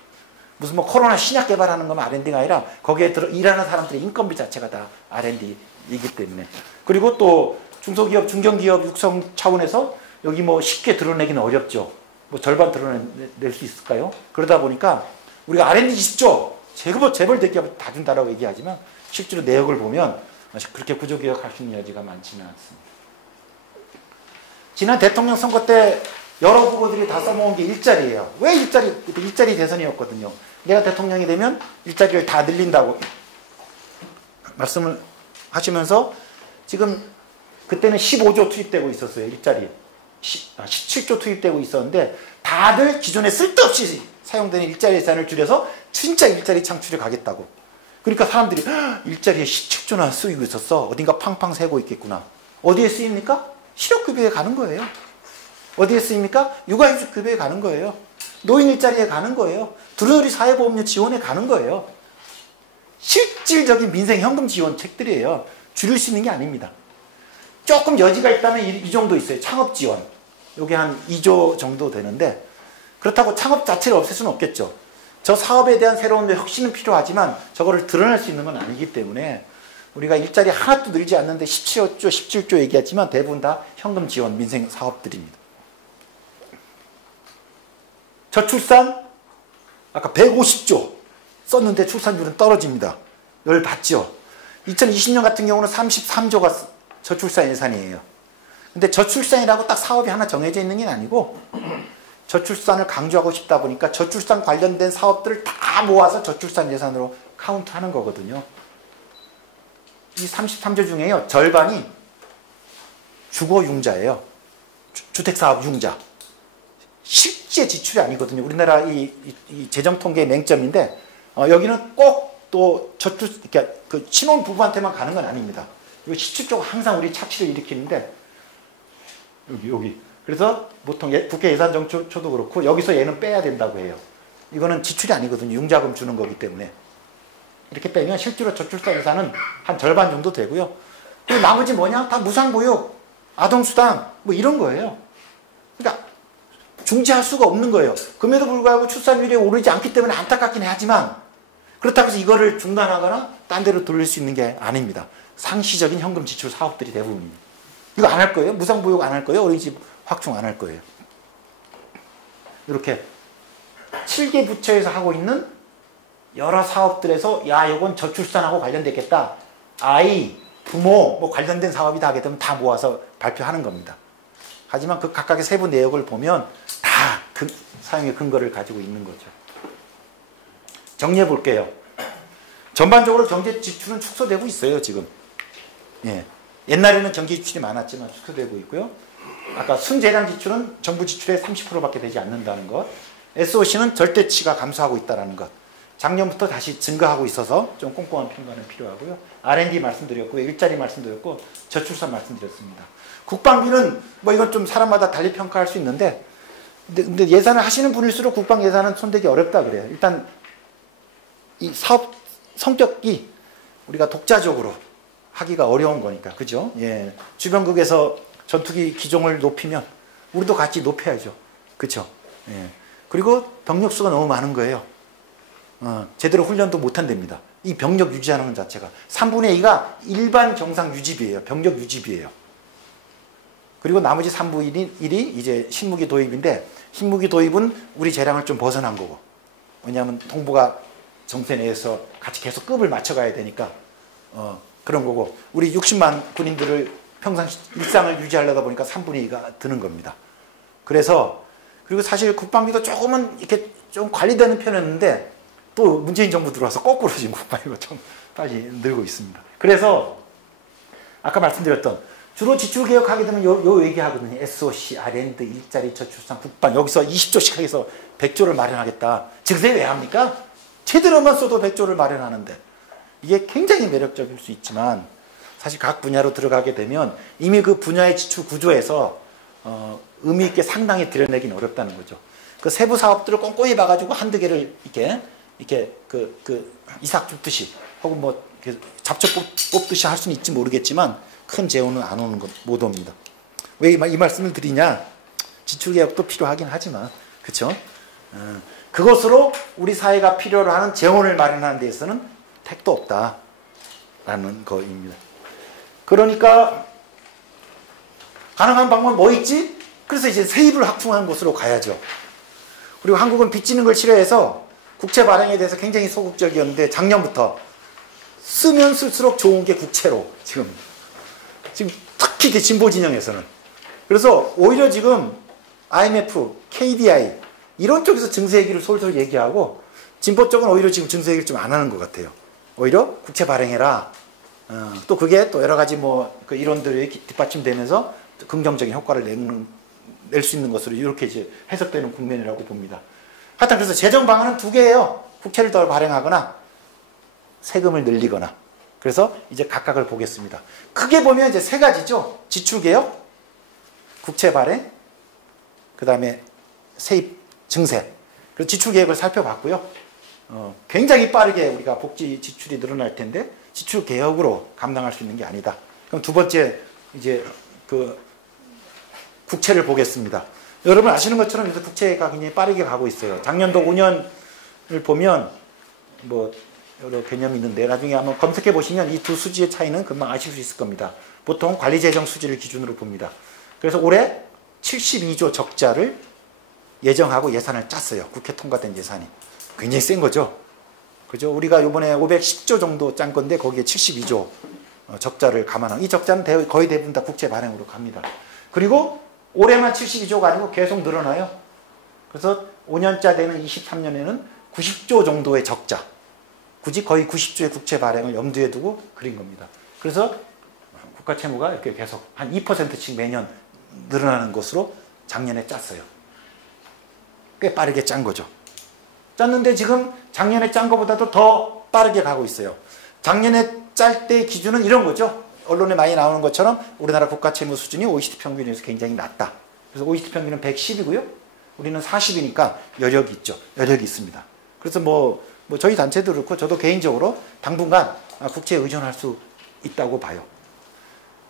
무슨 뭐 코로나 신약 개발하는 거면 R&D가 아니라 거기에 일하는 사람들의 인건비 자체가 다 R&D이기 때문에. 그리고 또 중소기업, 중견기업 육성 차원에서 여기 뭐 쉽게 드러내기는 어렵죠. 뭐 절반 드러낼 수 있을까요? 그러다 보니까 우리가 R&D 20조 재벌 대기업 다 준다라고 얘기하지만 실제로 내역을 보면 그렇게 구조개혁할 수 있는 여지가 많지는 않습니다. 지난 대통령 선거 때 여러 후보들이 다 써먹은 게 일자리예요. 왜 일자리 대선이었거든요. 내가 대통령이 되면 일자리를 다 늘린다고 말씀을 하시면서 지금 그때는 15조 투입되고 있었어요. 일자리. 17조 투입되고 있었는데 다들 기존에 쓸데없이 사용되는 일자리 예산을 줄여서 진짜 일자리 창출에 가겠다고. 그러니까 사람들이 일자리에 17조나 쓰이고 있었어. 어딘가 팡팡 새고 있겠구나. 어디에 쓰입니까? 실업급여에 가는 거예요. 어디에 쓰입니까? 육아휴직급여에 가는 거예요. 노인 일자리에 가는 거예요. 두루두리 사회보험료 지원에 가는 거예요. 실질적인 민생현금 지원책들이에요. 줄일 수 있는 게 아닙니다. 조금 여지가 있다면 이 정도 있어요. 창업지원. 이게 한 2조 정도 되는데 그렇다고 창업 자체를 없앨 수는 없겠죠. 저 사업에 대한 새로운 혁신은 필요하지만 저거를 드러낼 수 있는 건 아니기 때문에 우리가 일자리 하나도 늘지 않는데 17조 얘기했지만 대부분 다 현금 지원 민생 사업들입니다. 저출산 아까 150조 썼는데 출산율은 떨어집니다. 열 받죠. 2020년 같은 경우는 33조가 저출산 예산이에요. 근데 저출산이라고 딱 사업이 하나 정해져 있는 게 아니고 저출산을 강조하고 싶다 보니까 저출산 관련된 사업들을 다 모아서 저출산 예산으로 카운트하는 거거든요. 이 33조 중에요. 절반이 주거융자예요. 주택사업 융자. 실제 지출이 아니거든요. 우리나라 이 재정통계의 맹점인데 여기는 꼭 또 그러니까 그 신혼 부부한테만 가는 건 아닙니다. 이 17조가 항상 우리 착취를 일으키는데 여기. 그래서 보통 국회 예산정초도 그렇고 여기서 얘는 빼야 된다고 해요. 이거는 지출이 아니거든요. 융자금 주는 거기 때문에. 이렇게 빼면 실제로 저출산 예산은 한 절반 정도 되고요. 그리고 나머지 뭐냐? 다 무상보육, 아동수당 뭐 이런 거예요. 그러니까 중지할 수가 없는 거예요. 그럼에도 불구하고 출산율이 오르지 않기 때문에 안타깝긴 하지만 그렇다고 해서 이거를 중단하거나 딴 데로 돌릴 수 있는 게 아닙니다. 상시적인 현금 지출 사업들이 대부분입니다. 이거 안 할 거예요? 무상보육 안 할 거예요? 어린이집 확충 안 할 거예요? 이렇게 7개 부처에서 하고 있는 여러 사업들에서 야 이건 저출산하고 관련되겠다. 아이, 부모 뭐 관련된 사업이 다 하게 되면 다 모아서 발표하는 겁니다. 하지만 그 각각의 세부 내역을 보면 다 그 사용의 근거를 가지고 있는 거죠. 정리해 볼게요. 전반적으로 경제 지출은 축소되고 있어요, 지금. 예. 옛날에는 경제 지출이 많았지만 축소되고 있고요. 아까 순재량 지출은 정부 지출의 30%밖에 되지 않는다는 것. SOC는 절대치가 감소하고 있다는 것. 작년부터 다시 증가하고 있어서 좀 꼼꼼한 평가는 필요하고요. R&D 말씀드렸고요. 일자리 말씀드렸고 저출산 말씀드렸습니다. 국방비는 뭐 이건 좀 사람마다 달리 평가할 수 있는데 근데 예산을 하시는 분일수록 국방 예산은 손대기 어렵다 그래요. 일단 이 사업 성격이 우리가 독자적으로 하기가 어려운 거니까. 그죠? 예. 주변국에서 전투기 기종을 높이면 우리도 같이 높여야죠. 그죠? 예. 그리고 병력 수가 너무 많은 거예요. 제대로 훈련도 못 한답니다. 이 병력 유지하는 것 자체가 3분의 2가 일반 정상 유지비예요. 병력 유지비예요. 그리고 나머지 3분의 1이 이제 신무기 도입인데 신무기 도입은 우리 재량을 좀 벗어난 거고. 왜냐하면 동북아 정세 내에서 같이 계속 급을 맞춰가야 되니까 그런 거고 우리 60만 군인들을 평상 일상을 유지하려다 보니까 3분의 2가 드는 겁니다. 그래서 그리고 사실 국방비도 조금은 이렇게 좀 관리되는 편이었는데 또 문재인 정부 들어와서 거꾸로 지금 국방비가 좀 빨리 늘고 있습니다. 그래서 아까 말씀드렸던 주로 지출 개혁하게 되면 요 얘기하거든요. SOC, R&D, 일자리, 저출산, 국방 여기서 20조씩 해서 100조를 마련하겠다. 증세 왜 합니까? 제대로만 써도 100조를 마련하는데 이게 굉장히 매력적일 수 있지만 사실 각 분야로 들어가게 되면 이미 그 분야의 지출 구조에서 의미 있게 상당히 드러내긴 어렵다는 거죠. 그 세부 사업들을 꼼꼼히 봐가지고 한두 개를 이렇게 이삭 줍듯이 혹은 뭐 잡초 뽑듯이 할 수는 있지 모르겠지만 큰 재원은 안 오는 것 못 옵니다. 왜 이 말씀을 드리냐? 지출 개혁도 필요하긴 하지만 그렇죠? 그것으로 우리 사회가 필요로 하는 재원을 마련하는 데에서는 택도 없다라는 거입니다. 그러니까 가능한 방법은 뭐 있지? 그래서 이제 세입을 확충하는 곳으로 가야죠. 그리고 한국은 빚지는 걸 싫어해서 국채 발행에 대해서 굉장히 소극적이었는데 작년부터 쓰면 쓸수록 좋은 게 국채로 지금 특히 이제 진보 진영에서는. 그래서 오히려 지금 IMF, KDI 이런 쪽에서 증세 얘기를 솔솔 얘기하고 진보 쪽은 오히려 지금 증세 얘기를 좀 안 하는 것 같아요. 오히려 국채 발행해라. 또 그게 또 여러 가지 그 이론들이 뒷받침되면서 긍정적인 효과를 낼 수 있는 것으로 이렇게 이제 해석되는 국면이라고 봅니다. 하여튼 그래서 재정 방안은 두 개예요. 국채를 더 발행하거나 세금을 늘리거나. 그래서 이제 각각을 보겠습니다. 크게 보면 이제 세 가지죠. 지출개혁, 국채 발행, 그 다음에 세입 증세. 그리고 지출개혁을 살펴봤고요. 굉장히 빠르게 우리가 복지 지출이 늘어날 텐데 지출개혁으로 감당할 수 있는 게 아니다. 그럼 두 번째 이제 그 국채를 보겠습니다. 여러분 아시는 것처럼 요새 국채가 굉장히 빠르게 가고 있어요. 작년도 5년을 보면 여러 개념이 있는데 나중에 한번 검색해 보시면 이 두 수지의 차이는 금방 아실 수 있을 겁니다. 보통 관리재정 수지를 기준으로 봅니다. 그래서 올해 72조 적자를 예정하고 예산을 짰어요. 국회 통과된 예산이. 굉장히 센 거죠. 그죠? 우리가 이번에 510조 정도 짠 건데 거기에 72조 적자를 감안하고 이 적자는 거의 대부분 다 국채 발행으로 갑니다. 그리고 올해만 72조가 아니고 계속 늘어나요. 그래서 5년짜 되는 23년에는 90조 정도의 적자. 굳이 거의 90조의 국채 발행을 염두에 두고 그린 겁니다. 그래서 국가 채무가 이렇게 계속 한 2%씩 매년 늘어나는 것으로 작년에 짰어요. 꽤 빠르게 짠 거죠. 짰는데 지금 작년에 짠 것보다도 더 빠르게 가고 있어요. 작년에 짤 때 기준은 이런 거죠. 언론에 많이 나오는 것처럼 우리나라 국가 채무 수준이 OECD 평균에서 굉장히 낮다. 그래서 OECD 평균은 110이고요. 우리는 40이니까 여력이 있죠. 여력이 있습니다. 그래서 저희 단체도 그렇고 저도 개인적으로 당분간 국채에 의존할 수 있다고 봐요.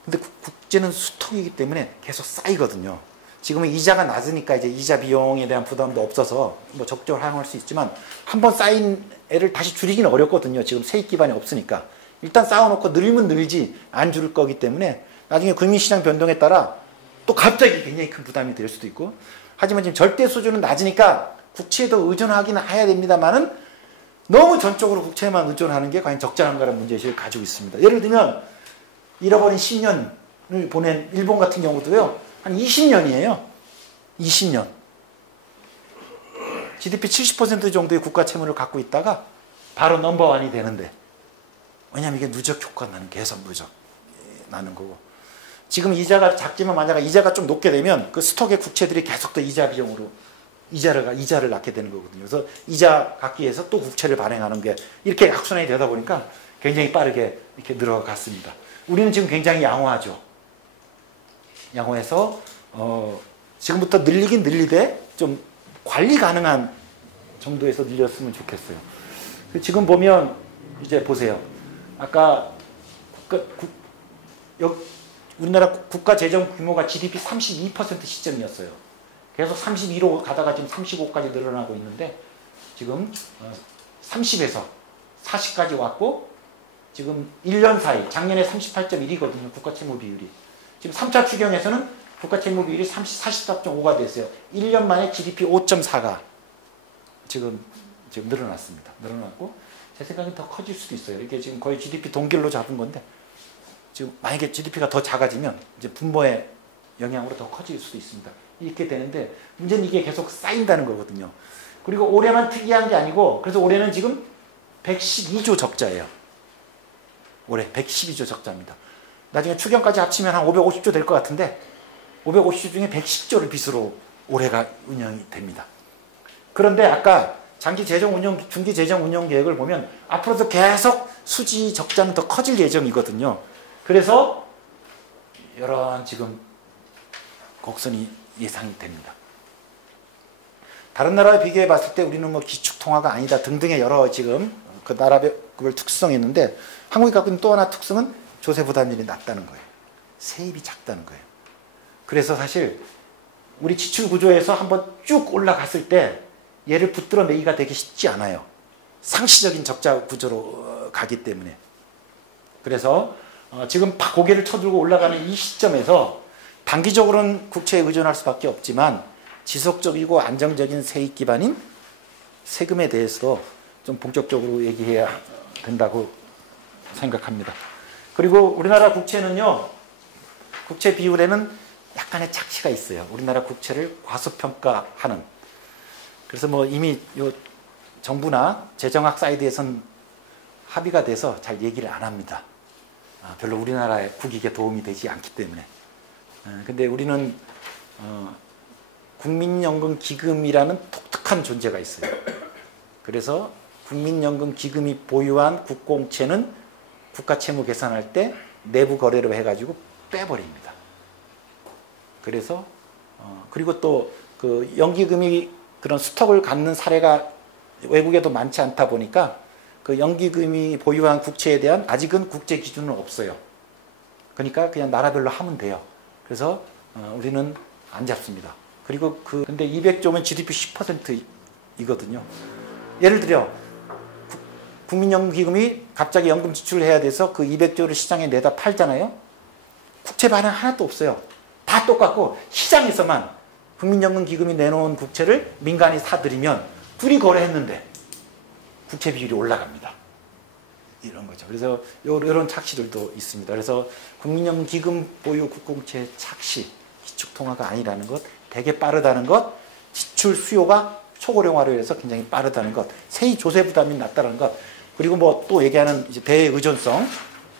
근데 국제는 수통이기 때문에 계속 쌓이거든요. 지금은 이자가 낮으니까 이제 이자 비용에 대한 부담도 없어서 적극적으로 활용할 수 있지만 한번 쌓인 애를 다시 줄이기는 어렵거든요. 지금 세입 기반이 없으니까. 일단 쌓아놓고 늘면 늘지 안 줄을 거기 때문에 나중에 금융시장 변동에 따라 또 갑자기 굉장히 큰 부담이 될 수도 있고. 하지만 지금 절대 수준은 낮으니까 국채에도 의존하기는 해야 됩니다만은 너무 전적으로 국채에만 의존하는 게 과연 적절한가라는 문제의식을 가지고 있습니다. 예를 들면 잃어버린 10년을 보낸 일본 같은 경우도요. 한 20년이에요. 20년. GDP 70% 정도의 국가 채무를 갖고 있다가 바로 넘버원이 되는데 왜냐하면 이게 누적 효과 나는 계속 누적 나는 거고 지금 이자가 작지만 만약에 이자가 좀 높게 되면 그 스톡의 국채들이 계속 더 이자 비용으로 이자를 낳게 되는 거거든요. 그래서 이자 갚기 위해서 또 국채를 발행하는 게 이렇게 악순환이 되다 보니까 굉장히 빠르게 이렇게 늘어갔습니다. 우리는 지금 굉장히 양호하죠. 양호해서 지금부터 늘리긴 늘리되 좀 관리 가능한 정도에서 늘렸으면 좋겠어요. 지금 보면 이제 보세요. 아까 우리나라 국가 재정 규모가 GDP 32% 시점이었어요. 계속 32로 가다가 지금 35까지 늘어나고 있는데 지금 30에서 40까지 왔고 지금 1년 사이 작년에 38.1이거든요. 국가 채무 비율이. 지금 3차 추경에서는 국가 채무 비율이 44.5가 됐어요. 1년 만에 GDP 5.4가 지금 늘어났습니다. 늘어났고 제 생각엔 더 커질 수도 있어요. 이게 지금 거의 GDP 동결로 잡은 건데 지금 만약에 GDP가 더 작아지면 이제 분모의 영향으로 더 커질 수도 있습니다. 이렇게 되는데 문제는 이게 계속 쌓인다는 거거든요. 그리고 올해만 특이한 게 아니고 그래서 올해는 지금 112조 적자예요. 올해 112조 적자입니다. 나중에 추경까지 합치면 한 550조 될 것 같은데 550조 중에 110조를 빚으로 올해가 운영이 됩니다. 그런데 아까 장기 재정 운영, 중기 재정 운영 계획을 보면 앞으로도 계속 수지 적자는 더 커질 예정이거든요. 그래서 이런 지금 곡선이 예상이 됩니다. 다른 나라와 비교해 봤을 때 우리는 기축통화가 아니다 등등의 여러 지금 그 나라별 특성이 있는데 한국이 갖고 있는 또 하나 특성은 조세 부담률이 낮다는 거예요. 세입이 작다는 거예요. 그래서 사실 우리 지출 구조에서 한번 쭉 올라갔을 때 얘를 붙들어 내기가 되게 쉽지 않아요. 상시적인 적자 구조로 가기 때문에. 그래서 지금 고개를 쳐들고 올라가는 이 시점에서 단기적으로는 국채에 의존할 수밖에 없지만 지속적이고 안정적인 세입 기반인 세금에 대해서도 좀 본격적으로 얘기해야 된다고 생각합니다. 그리고 우리나라 국채는요, 국채 비율에는 약간의 착시가 있어요. 우리나라 국채를 과소평가하는. 그래서 뭐 이미 요 정부나 재정학 사이드에선 합의가 돼서 잘 얘기를 안 합니다. 별로 우리나라의 국익에 도움이 되지 않기 때문에. 근데 우리는 국민연금기금이라는 독특한 존재가 있어요. 그래서 국민연금기금이 보유한 국공채는 국가채무 계산할 때 내부 거래로 해가지고 빼버립니다. 그래서 그리고 또 그 연기금이 그런 스톡을 갖는 사례가 외국에도 많지 않다 보니까 그 연기금이 보유한 국채에 대한 아직은 국제 기준은 없어요. 그러니까 그냥 나라별로 하면 돼요. 그래서 우리는 안 잡습니다. 그리고 근데 200조면 GDP 10%이거든요. 예를 들어 국민연금기금이 갑자기 연금 지출을 해야 돼서 그 200조를 시장에 내다 팔잖아요. 국채 발행 하나도 없어요. 다 똑같고 시장에서만 국민연금기금이 내놓은 국채를 민간이 사들이면 둘이 거래했는데 국채 비율이 올라갑니다. 이런 거죠. 그래서 이런 착시들도 있습니다. 그래서 국민연금기금 보유 국공채 착시, 기축통화가 아니라는 것, 되게 빠르다는 것, 지출 수요가 초고령화로 해서 굉장히 빠르다는 것, 세이 조세 부담이 낮다는 것, 그리고 뭐 또 얘기하는 이제 대의존성,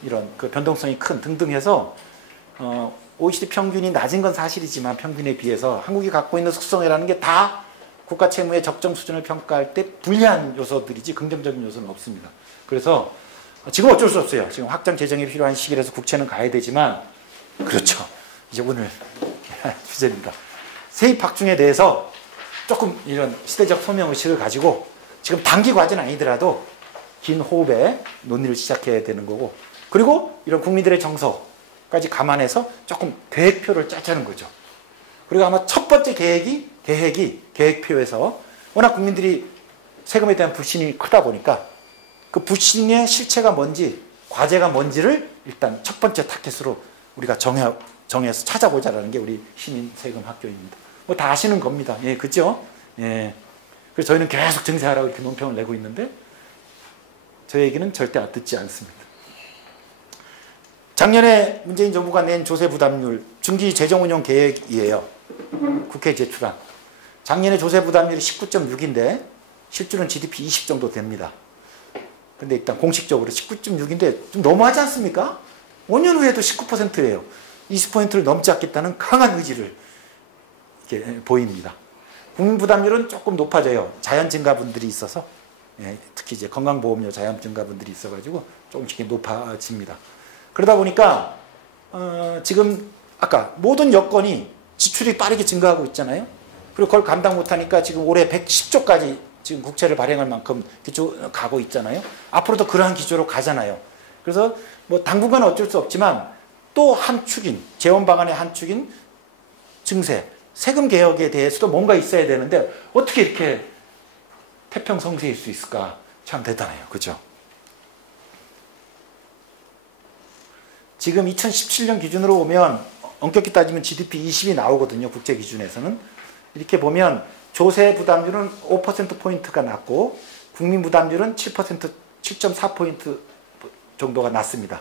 이런 그 변동성이 큰 등등 해서 OECD 평균이 낮은 건 사실이지만 평균에 비해서 한국이 갖고 있는 숙성이라는 게 다 국가 채무의 적정 수준을 평가할 때 불리한 요소들이지 긍정적인 요소는 없습니다. 그래서 지금 어쩔 수 없어요. 지금 확장 재정이 필요한 시기라서 국채는 가야 되지만, 그렇죠. 이제 오늘 주제입니다. 세입 확충에 대해서 조금 이런 시대적 소명의식을 가지고 지금 단기 과제는 아니더라도 긴 호흡에 논의를 시작해야 되는 거고, 그리고 이런 국민들의 정서까지 감안해서 조금 계획표를 짜자는 거죠. 그리고 아마 첫 번째 계획표에서 워낙 국민들이 세금에 대한 불신이 크다 보니까 그 불신의 실체가 뭔지, 과제가 뭔지를 일단 첫 번째 타켓으로 우리가 정해서 찾아보자라는 게 우리 시민 세금 학교입니다. 뭐 다 아시는 겁니다. 예, 그죠? 예. 그래서 저희는 계속 증세하라고 이렇게 논평을 내고 있는데 저 얘기는 절대 듣지 않습니다. 작년에 문재인 정부가 낸 조세 부담률 중기 재정 운용 계획이에요. 국회에 제출한. 작년에 조세 부담률이 19.6인데 실질은 GDP 20 정도 됩니다. 근데 일단 공식적으로 19.6인데 좀 너무하지 않습니까? 5년 후에도 19%예요. 20%를 넘지 않겠다는 강한 의지를 이렇게 보입니다. 국민 부담률은 조금 높아져요. 자연 증가분들이 있어서, 예, 특히 이제 건강보험료 자연 증가분들이 있어가지고 조금씩 높아집니다. 그러다 보니까 지금 아까 모든 여건이 지출이 빠르게 증가하고 있잖아요. 그리고 그걸 감당 못하니까 지금 올해 110조까지 지금 국채를 발행할 만큼 기조 가고 있잖아요. 앞으로도 그러한 기조로 가잖아요. 그래서 뭐 당분간 어쩔 수 없지만 또 한 축인, 재원 방안의 한 축인 증세, 세금 개혁에 대해서도 뭔가 있어야 되는데 어떻게 이렇게 태평성세일 수 있을까? 참 대단해요. 그죠? 지금 2017년 기준으로 보면 엄격히 따지면 GDP 20이 나오거든요. 국제 기준에서는. 이렇게 보면 조세 부담률은 5%포인트가 낮고 국민 부담률은 7.4포인트 정도가 낮습니다.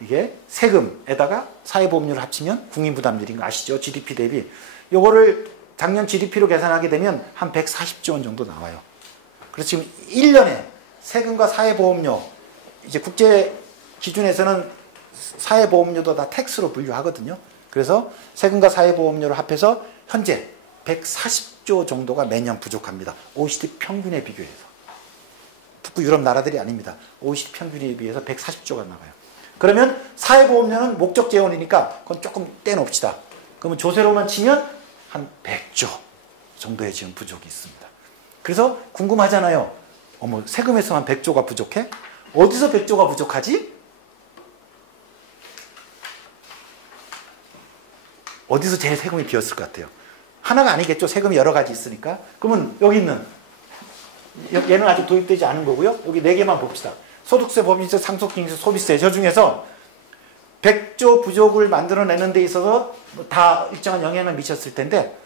이게 세금에다가 사회보험료를 합치면 국민 부담률인 거 아시죠? GDP 대비. 요거를 작년 GDP로 계산하게 되면 한 140조 원 정도 나와요. 그래서 지금 1년에 세금과 사회보험료, 이제 국제 기준에서는 사회보험료도 다 텍스로 분류하거든요. 그래서 세금과 사회보험료를 합해서 현재 140조 정도가 매년 부족합니다. OECD 평균에 비교해서. 북부 유럽 나라들이 아닙니다. OECD 평균에 비해서 140조가 나와요. 그러면 사회보험료는 목적 재원이니까 그건 조금 떼놓읍시다. 그러면 조세로만 치면 한 100조 정도의 지금 부족이 있습니다. 그래서 궁금하잖아요. 어머, 세금에서만 100조가 부족해? 어디서 100조가 부족하지? 어디서 제일 세금이 비었을 것 같아요? 하나가 아니겠죠. 세금이 여러 가지 있으니까. 그러면 여기 있는, 얘는 아직 도입되지 않은 거고요. 여기 4개만 봅시다. 소득세, 법인세, 상속기능세, 소비세. 저 중에서 100조 부족을 만들어내는 데 있어서 다 일정한 영향을 미쳤을 텐데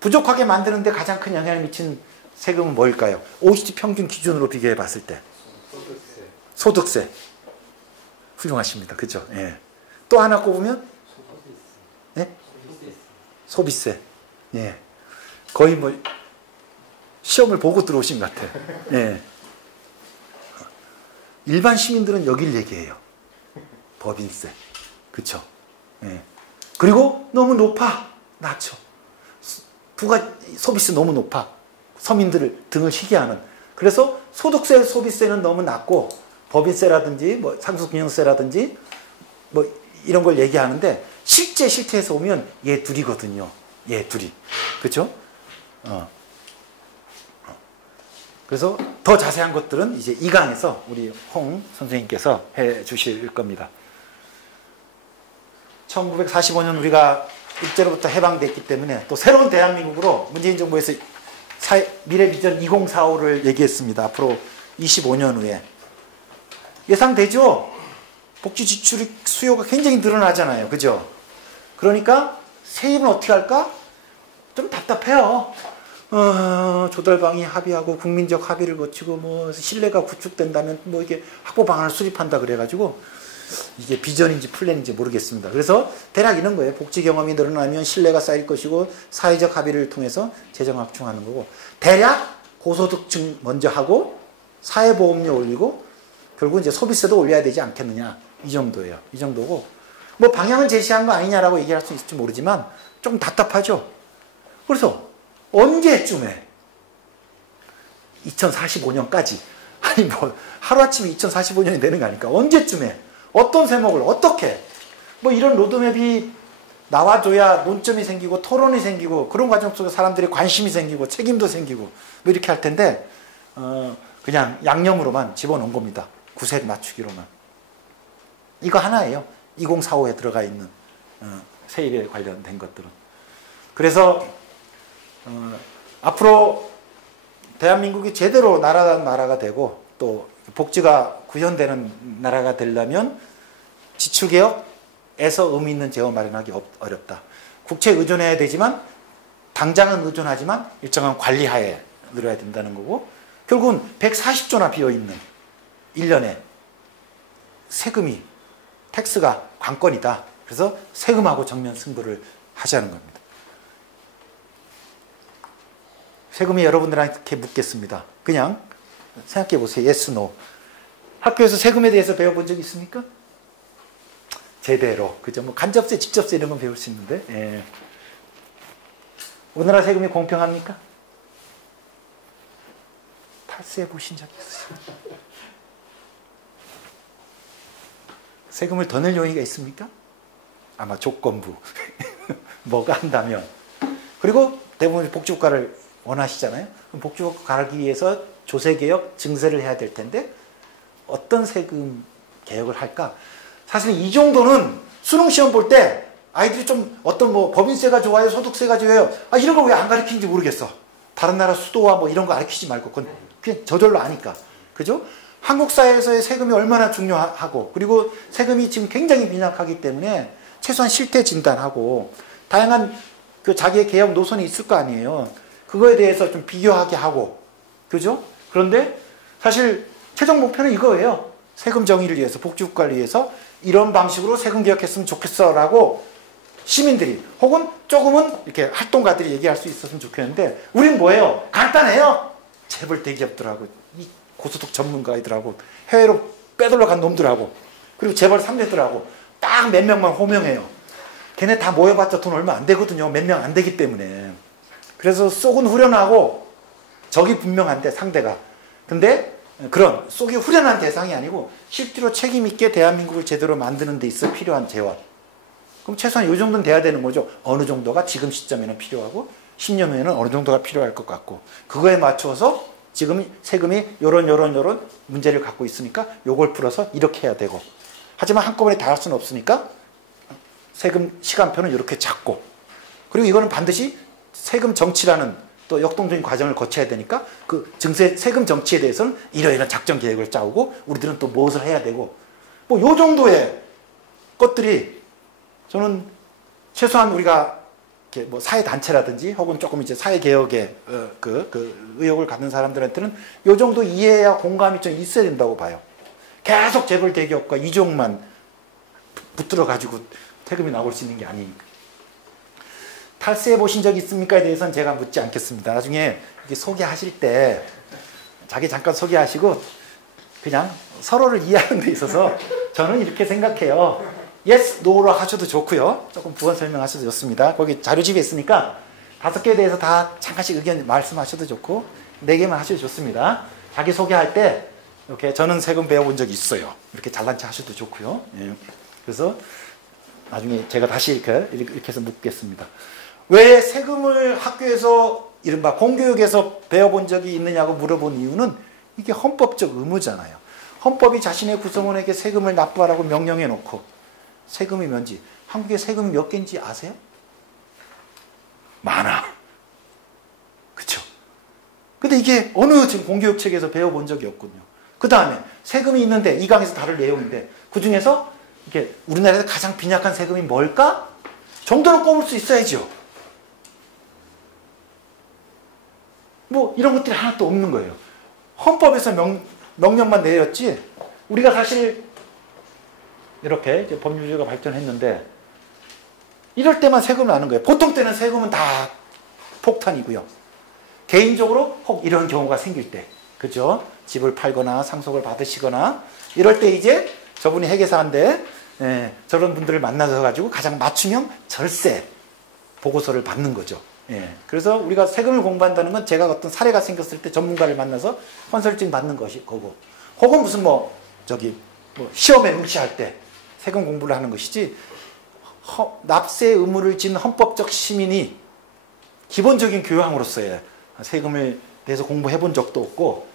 부족하게 만드는 데 가장 큰 영향을 미친 세금은 뭘까요? OECD 평균 기준으로 비교해 봤을 때. 소득세. 소득세. 훌륭하십니다. 그죠? 예. 또 하나 꼽으면? 예? 소비세. 예. 거의 뭐, 시험을 보고 들어오신 것 같아요. 예. 일반 시민들은 여길 얘기해요. 법인세. 그쵸? 예. 그리고 너무 높아. 낮춰. 소비세 너무 높아. 서민들을 등을 희게 하는. 그래서 소득세, 소비세는 너무 낮고 법인세라든지 뭐 상속기능세라든지 뭐 이런 걸 얘기하는데 실제에서 오면 얘 둘이거든요. 얘 둘이. 그렇죠? 그래서 더 자세한 것들은 이제 2강에서 우리 홍 선생님께서 해 주실 겁니다. 1945년 우리가 일제로부터 해방됐기 때문에 또 새로운 대한민국으로 문재인 정부에서 미래 비전 2045를 얘기했습니다. 앞으로 25년 후에. 예상되죠? 복지 지출 수요가 굉장히 늘어나잖아요. 그죠? 그러니까 세입은 어떻게 할까? 좀 답답해요. 조달방이 합의하고 국민적 합의를 거치고 뭐 신뢰가 구축된다면 뭐 이게 확보 방안을 수립한다 그래가지고 이게 비전인지 플랜인지 모르겠습니다. 그래서 대략 이런 거예요. 복지 경험이 늘어나면 신뢰가 쌓일 것이고 사회적 합의를 통해서 재정 확충하는 거고 대략 고소득층 먼저 하고 사회보험료 올리고 결국 이제 소비세도 올려야 되지 않겠느냐 이 정도예요. 이 정도고 뭐 방향을 제시한 거 아니냐라고 얘기할 수 있을지 모르지만 좀 답답하죠. 그래서 언제쯤에 2045년까지 아니 뭐 하루아침에 2045년이 되는 거 아니까 언제쯤에 어떤 세목을 어떻게 뭐 이런 로드맵이 나와줘야 논점이 생기고 토론이 생기고 그런 과정 속에 사람들이 관심이 생기고 책임도 생기고 뭐 이렇게 할 텐데 그냥 양념으로만 집어넣은 겁니다. 구색 맞추기로만. 이거 하나예요. 2045에 들어가 있는 세입에 관련된 것들은. 그래서 앞으로 대한민국이 제대로 나라가 되고 또 복지가 구현되는 나라가 되려면 지출개혁에서 의미 있는 재원 마련하기 어렵다. 국채에 의존해야 되지만 당장은 의존하지만 일정한 관리하에 늘어야 된다는 거고 결국은 140조나 비어있는 1년에 세금이 텍스가 관건이다. 그래서 세금하고 정면 승부를 하자는 겁니다. 세금이 여러분들한테 묻겠습니다. 그냥 생각해 보세요. yes, no. 학교에서 세금에 대해서 배워본 적 있습니까? 제대로. 그죠? 뭐 간접세, 직접세 이런 건 배울 수 있는데. 예. 우리나라 세금이 공평합니까? 탈세해 보신 적 있으세요? 세금을 더 낼 용의가 있습니까? 아마 조건부. 뭐가 한다면. 그리고 대부분 복지국가를 원하시잖아요. 그럼 복지국가 가기 위해서 조세개혁, 증세를 해야 될 텐데 어떤 세금 개혁을 할까? 사실 이 정도는 수능시험 볼 때 아이들이 좀 어떤 뭐 법인세가 좋아요, 소득세가 좋아요. 아 이런 걸 왜 안 가르치는지 모르겠어. 다른 나라 수도와 뭐 이런 거 가르치지 말고 그건 그냥 저절로 아니까. 그죠? 한국 사회에서의 세금이 얼마나 중요하고 그리고 세금이 지금 굉장히 빈약하기 때문에 최소한 실태 진단하고 다양한 그 자기의 개혁 노선이 있을 거 아니에요. 그거에 대해서 좀 비교하게 하고 그죠? 그런데 사실 최종 목표는 이거예요. 세금 정의를 위해서 복지국가를 위해서 이런 방식으로 세금 개혁했으면 좋겠어 라고 시민들이 혹은 조금은 이렇게 활동가들이 얘기할 수 있었으면 좋겠는데 우린 뭐예요? 간단해요. 재벌 대기업들하고 이 고소득 전문가들하고 해외로 빼돌려 간 놈들하고 그리고 재벌 3대들하고 딱 몇 명만 호명해요. 걔네 다 모여봤자 돈 얼마 안 되거든요. 몇 명 안 되기 때문에. 그래서 쏙은 후련하고 적이 분명한데 상대가. 근데 그런 쏙이 후련한 대상이 아니고 실제로 책임 있게 대한민국을 제대로 만드는 데 있어 필요한 재원. 그럼 최소한 이 정도는 돼야 되는 거죠. 어느 정도가 지금 시점에는 필요하고 10년 후에는 어느 정도가 필요할 것 같고 그거에 맞춰서 지금 세금이 요런 문제를 갖고 있으니까 요걸 풀어서 이렇게 해야 되고 하지만 한꺼번에 다 할 수는 없으니까 세금 시간표는 이렇게 잡고 그리고 이거는 반드시 세금 정치라는 또 역동적인 과정을 거쳐야 되니까 그 세금 정치에 대해서는 이러이러한 작전 계획을 짜오고 우리들은 또 무엇을 해야 되고 뭐 요 정도의 것들이 저는 최소한 우리가 이렇게 뭐 사회 단체라든지 혹은 조금 이제 사회 개혁에 의욕을 갖는 사람들한테는 요 정도 이해야 공감이 좀 있어야 된다고 봐요. 계속 재벌 대기업과 이종만 붙들어 가지고 세금이 나올 수 있는 게 아니니까. 탈세해 보신 적 있습니까에 대해서는 제가 묻지 않겠습니다. 나중에 이렇게 소개하실 때 자기 잠깐 소개하시고 그냥 서로를 이해하는 데 있어서 저는 이렇게 생각해요. yes, no로 하셔도 좋고요. 조금 부연 설명하셔도 좋습니다. 거기 자료집에 있으니까 5개에 대해서 다 잠깐씩 의견 말씀하셔도 좋고 4개만 하셔도 좋습니다. 자기 소개할 때 이렇게 저는 세금 배워본 적이 있어요. 이렇게 잘난 체 하셔도 좋고요. 예. 그래서 나중에 제가 다시 이렇게 해서 묻겠습니다. 왜 세금을 학교에서 이른바 공교육에서 배워본 적이 있느냐고 물어본 이유는 이게 헌법적 의무잖아요. 헌법이 자신의 구성원에게 세금을 납부하라고 명령해 놓고 세금이 뭔지, 한국에 세금이 몇 개인지 아세요? 많아. 그쵸? 근데 이게 어느 지금 공교육 책에서 배워본 적이 없거든요. 그 다음에 세금이 있는데 이 강에서 다룰 내용인데 그 중에서 이게 우리나라에서 가장 빈약한 세금이 뭘까? 정도는 꼽을 수 있어야죠. 뭐 이런 것들이 하나도 없는 거예요. 헌법에서 명령만 내렸지 우리가 사실 이렇게 이제 법률제가 발전했는데 이럴 때만 세금을 하는 거예요. 보통 때는 세금은 다 폭탄이고요. 개인적으로 혹 이런 경우가 생길 때, 그죠? 집을 팔거나 상속을 받으시거나 이럴 때 이제 저분이 회계사인데 저런 분들을 만나서 가지고 가장 맞춤형 절세 보고서를 받는 거죠. 그래서 우리가 세금을 공부한다는 건 제가 어떤 사례가 생겼을 때 전문가를 만나서 컨설팅 받는 것이 거고, 혹은 무슨 뭐 시험에 응시할 때 세금 공부를 하는 것이지 납세 의무를 진 헌법적 시민이 기본적인 교양으로서의 세금을 대해서 공부해 본 적도 없고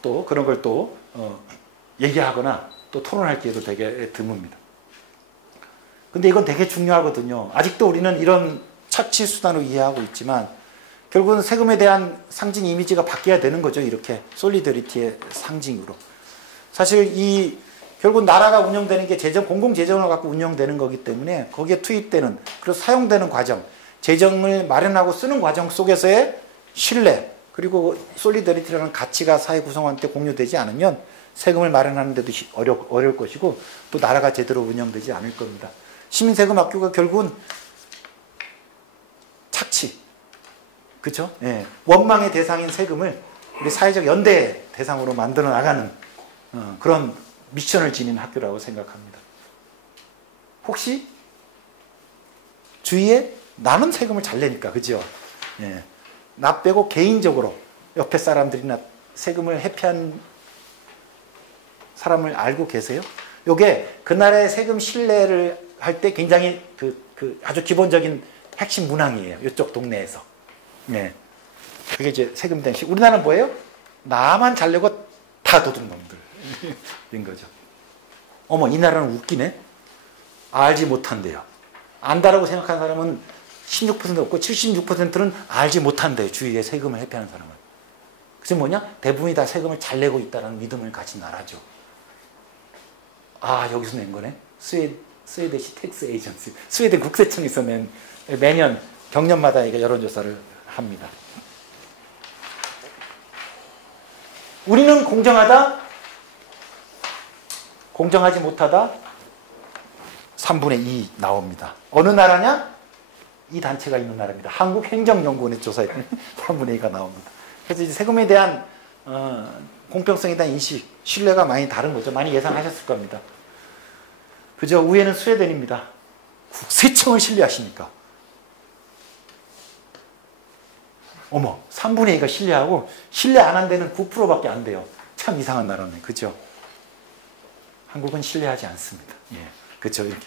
또 그런 걸 또 얘기하거나 또 토론할 기회도 되게 드뭅니다. 근데 이건 되게 중요하거든요. 아직도 우리는 이런 착취 수단으로 이해하고 있지만 결국은 세금에 대한 상징 이미지가 바뀌어야 되는 거죠. 이렇게 솔리더리티의 상징으로. 사실 결국 나라가 운영되는 게 공공재정을 갖고 운영되는 거기 때문에 거기에 투입되는 그리고 사용되는 과정, 재정을 마련하고 쓰는 과정 속에서의 신뢰 그리고 솔리더리티라는 가치가 사회 구성원한테 공유되지 않으면 세금을 마련하는 데도 어려울 것이고 또 나라가 제대로 운영되지 않을 겁니다. 시민세금 학교가 결국은 착취, 그렇죠? 원망의 대상인 세금을 우리 사회적 연대 대상으로 만들어 나가는 그런 미션을 지닌 학교라고 생각합니다. 혹시 주위에 나는 세금을 잘 내니까, 그죠? 나 빼고 개인적으로 옆에 사람들이나 세금을 회피한 사람을 알고 계세요? 요게 그 나라의 세금 신뢰를 할 때 굉장히 아주 기본적인 핵심 문항이에요. 이쪽 동네에서. 그게 이제 세금 대행. 우리나라는 뭐예요? 나만 잘 내고 다 도둑놈들인 거죠. 어머, 이 나라는 웃기네. 알지 못한대요. 안다라고 생각하는 사람은 16% 없고 76%는 알지 못한대요. 주위에 세금을 회피하는 사람은. 그게 뭐냐? 대부분이 다 세금을 잘 내고 있다는 믿음을 가진 나라죠. 아, 여기서 낸 거네. 스웨디시 텍스 에이전시. 스웨덴 국세청에서 매년 경년마다 이게 여론조사를 합니다. 우리는 공정하다? 공정하지 못하다? 3분의 2 나옵니다. 어느 나라냐? 이 단체가 있는 나라입니다. 한국행정연구원의 조사에 3분의 2가 나옵니다. 그래서 이제 세금에 대한 공평성에 대한 인식, 신뢰가 많이 다른 거죠. 많이 예상하셨을 겁니다. 그죠? 위에는 스웨덴입니다. 국세청을 신뢰하시니까. 어머, 3분의 2가 신뢰하고 신뢰 안 한 데는 9%밖에 안 돼요. 참 이상한 나라네. 그죠? 한국은 신뢰하지 않습니다. 그렇죠. 이렇게.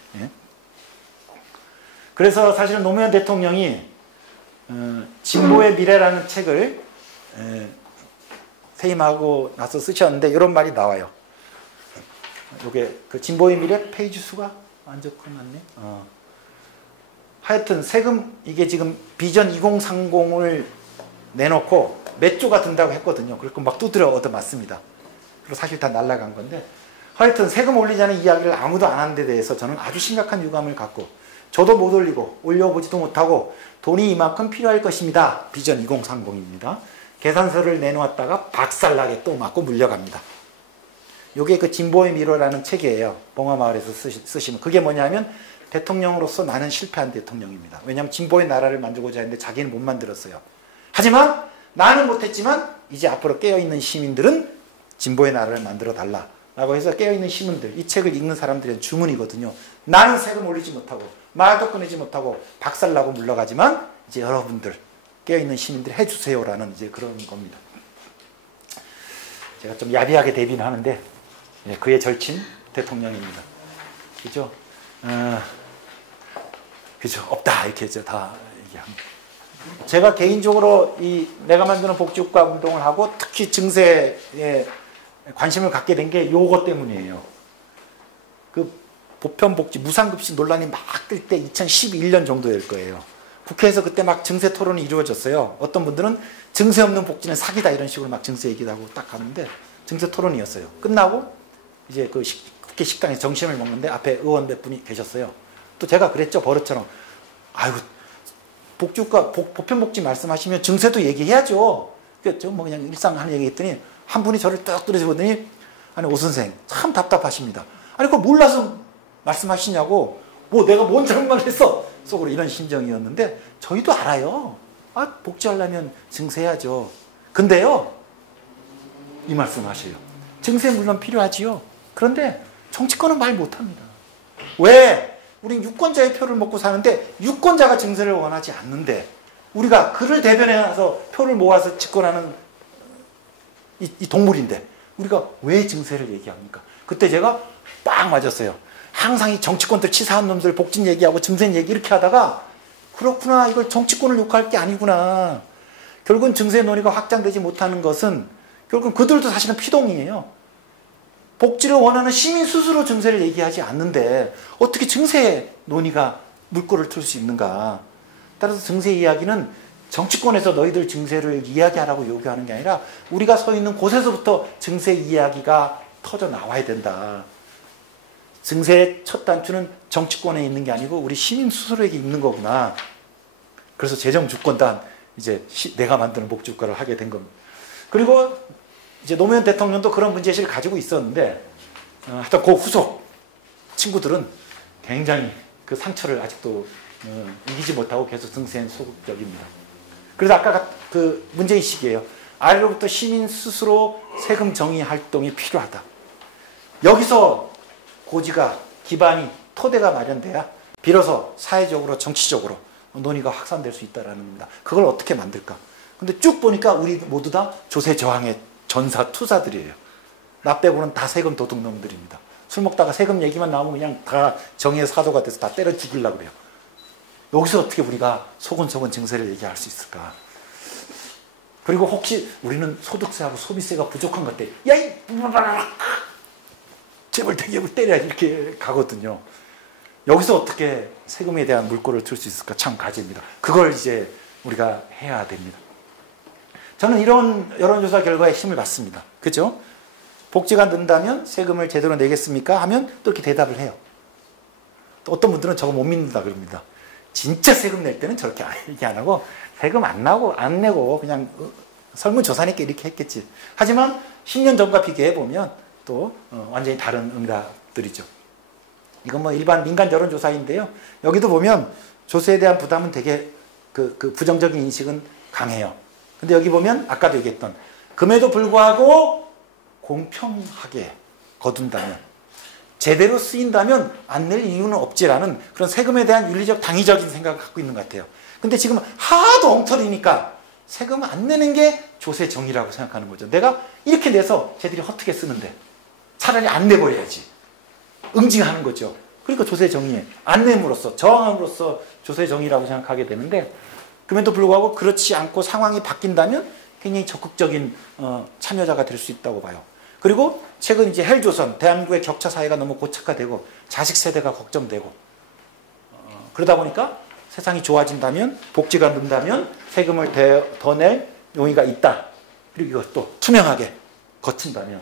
그래서 사실은 노무현 대통령이 진보의 미래라는 책을 퇴임하고 나서 쓰셨는데 이런 말이 나와요. 이게 그 진보의 미래 페이지 수가 안 좋고 맞네. 하여튼 세금 이게 지금 비전 2030을 내놓고 몇 조가 든다고 했거든요. 그리고 막 두드려 얻어맞습니다. 그리고 사실 다 날아간 건데 하여튼 세금 올리자는 이야기를 아무도 안 하는 데 대해서 저는 아주 심각한 유감을 갖고 저도 못 올리고 올려보지도 못하고 돈이 이만큼 필요할 것입니다. 비전 2030입니다. 계산서를 내놓았다가 박살나게 또 맞고 물려갑니다. 요게 그 진보의 미로라는 책이에요. 봉화마을에서 쓰시면. 그게 뭐냐면 대통령으로서 나는 실패한 대통령입니다. 왜냐하면 진보의 나라를 만들고자 했는데 자기는 못 만들었어요. 하지만 나는 못했지만 이제 앞으로 깨어있는 시민들은 진보의 나라를 만들어 달라 라고 해서 깨어있는 시민들, 이 책을 읽는 사람들의 주문이거든요. 나는 세금 올리지 못하고 말도 꺼내지 못하고 박살나고 물러가지만 이제 여러분들 깨어있는 시민들 해주세요라는 이제 그런 겁니다. 제가 좀 야비하게 대비는 하는데 그의 절친 대통령입니다. 그죠? 그죠? 없다 이렇게 다 얘기합니다. 제가 개인적으로 이 내가 만드는 복지국가 운동을 하고 특히 증세에 관심을 갖게 된 게 요거 때문이에요. 그 보편복지 무상급식 논란이 막 뜰 때 2011년 정도 될 거예요. 국회에서 그때 막 증세 토론이 이루어졌어요. 어떤 분들은 증세 없는 복지는 사기다 이런 식으로 막 증세 얘기도 하고 딱 가는데 증세 토론이었어요. 끝나고 이제 그 국회 식당에서 점심을 먹는데 앞에 의원 몇 분이 계셨어요. 또 제가 그랬죠. 버릇처럼. 아이고 복지국가 보편복지 말씀하시면 증세도 얘기해야죠. 그랬죠. 뭐 그냥 일상 하는 얘기 했더니 한 분이 저를 딱 들여다보더니 아니 오 선생 참 답답하십니다. 아니 그걸 몰라서 말씀하시냐고. 뭐 내가 뭔 잘못을 했어. 속으로 이런 심정이었는데 저희도 알아요. 아 복지하려면 증세해야죠. 근데요 이 말씀하셔요. 증세 물론 필요하지요. 그런데 정치권은 말 못합니다. 왜? 우린 유권자의 표를 먹고 사는데 유권자가 증세를 원하지 않는데 우리가 그를 대변해서 표를 모아서 집권하는 이 동물인데 우리가 왜 증세를 얘기합니까? 그때 제가 빡 맞았어요. 항상 이 정치권들 치사한 놈들 복진 얘기하고 증세 얘기 이렇게 하다가 그렇구나 이걸 정치권을 욕할 게 아니구나. 결국은 증세 논의가 확장되지 못하는 것은 결국은 그들도 사실은 피동이에요. 복지를 원하는 시민 스스로 증세를 얘기하지 않는데 어떻게 증세 논의가 물꼬를 틀 수 있는가. 따라서 증세 이야기는 정치권에서 너희들 증세를 이야기하라고 요구하는 게 아니라 우리가 서 있는 곳에서부터 증세 이야기가 터져 나와야 된다. 증세의 첫 단추는 정치권에 있는 게 아니고 우리 시민 스스로에게 있는 거구나. 그래서 재정주권단 이제 내가 만드는 복지국가를 하게 된 겁니다. 그리고 이제 노무현 대통령도 그런 문제의식을 가지고 있었는데 하여튼 그 후속 친구들은 굉장히 그 상처를 아직도 이기지 못하고 계속 증세엔 소극적입니다. 그래서 아까 그 문제의식이에요. 아래로부터 시민 스스로 세금 정의 활동이 필요하다. 여기서 고지가 기반이 토대가 마련돼야 비로소 사회적으로 정치적으로 논의가 확산될 수 있다는 겁니다. 그걸 어떻게 만들까? 근데 쭉 보니까 우리 모두 다 조세 저항의 전사 투사들이에요. 나 빼고는 다 세금 도둑놈들입니다. 술 먹다가 세금 얘기만 나오면 그냥 다 정의의 사도가 돼서 다 때려 죽이려고 그래요. 여기서 어떻게 우리가 소곤소곤 증세를 얘기할 수 있을까? 그리고 혹시 우리는 소득세하고 소비세가 부족한 것 같아. 야, 이 재벌 대기업을 때려 이렇게 가거든요. 여기서 어떻게 세금에 대한 물꼬를 틀 수 있을까? 참 과제입니다. 그걸 이제 우리가 해야 됩니다. 저는 이런 여론조사 결과에 힘을 받습니다. 그죠? 복지가 는다면 세금을 제대로 내겠습니까? 하면 또 이렇게 대답을 해요. 또 어떤 분들은 저거 못 믿는다 그럽니다. 진짜 세금 낼 때는 저렇게 얘기 안 하고 세금 안 내고 그냥 설문조사니까 이렇게 했겠지. 하지만 10년 전과 비교해 보면 또 완전히 다른 응답들이죠. 이건 뭐 일반 민간 여론조사인데요. 여기도 보면 조세에 대한 부담은 되게 그 부정적인 인식은 강해요. 근데 여기 보면 아까도 얘기했던 금에도 불구하고 공평하게 거둔다면 제대로 쓰인다면 안 낼 이유는 없지라는 그런 세금에 대한 윤리적 당위적인 생각을 갖고 있는 것 같아요. 근데 지금 하도 엉터리니까 세금 안 내는 게 조세 정의라고 생각하는 거죠. 내가 이렇게 내서 쟤들이 허투게 쓰는데 차라리 안 내버려야지. 응징하는 거죠. 그러니까 조세 정의에 안 내므로써 저항함으로써 조세 정의라고 생각하게 되는데 그럼에도 불구하고 그렇지 않고 상황이 바뀐다면 굉장히 적극적인 참여자가 될 수 있다고 봐요. 그리고 최근 이제 헬조선, 대한민국의 격차 사회가 너무 고착화되고 자식 세대가 걱정되고 그러다 보니까 세상이 좋아진다면 복지가 는다면 세금을 더 낼 용의가 있다. 그리고 이것도 투명하게 거친다면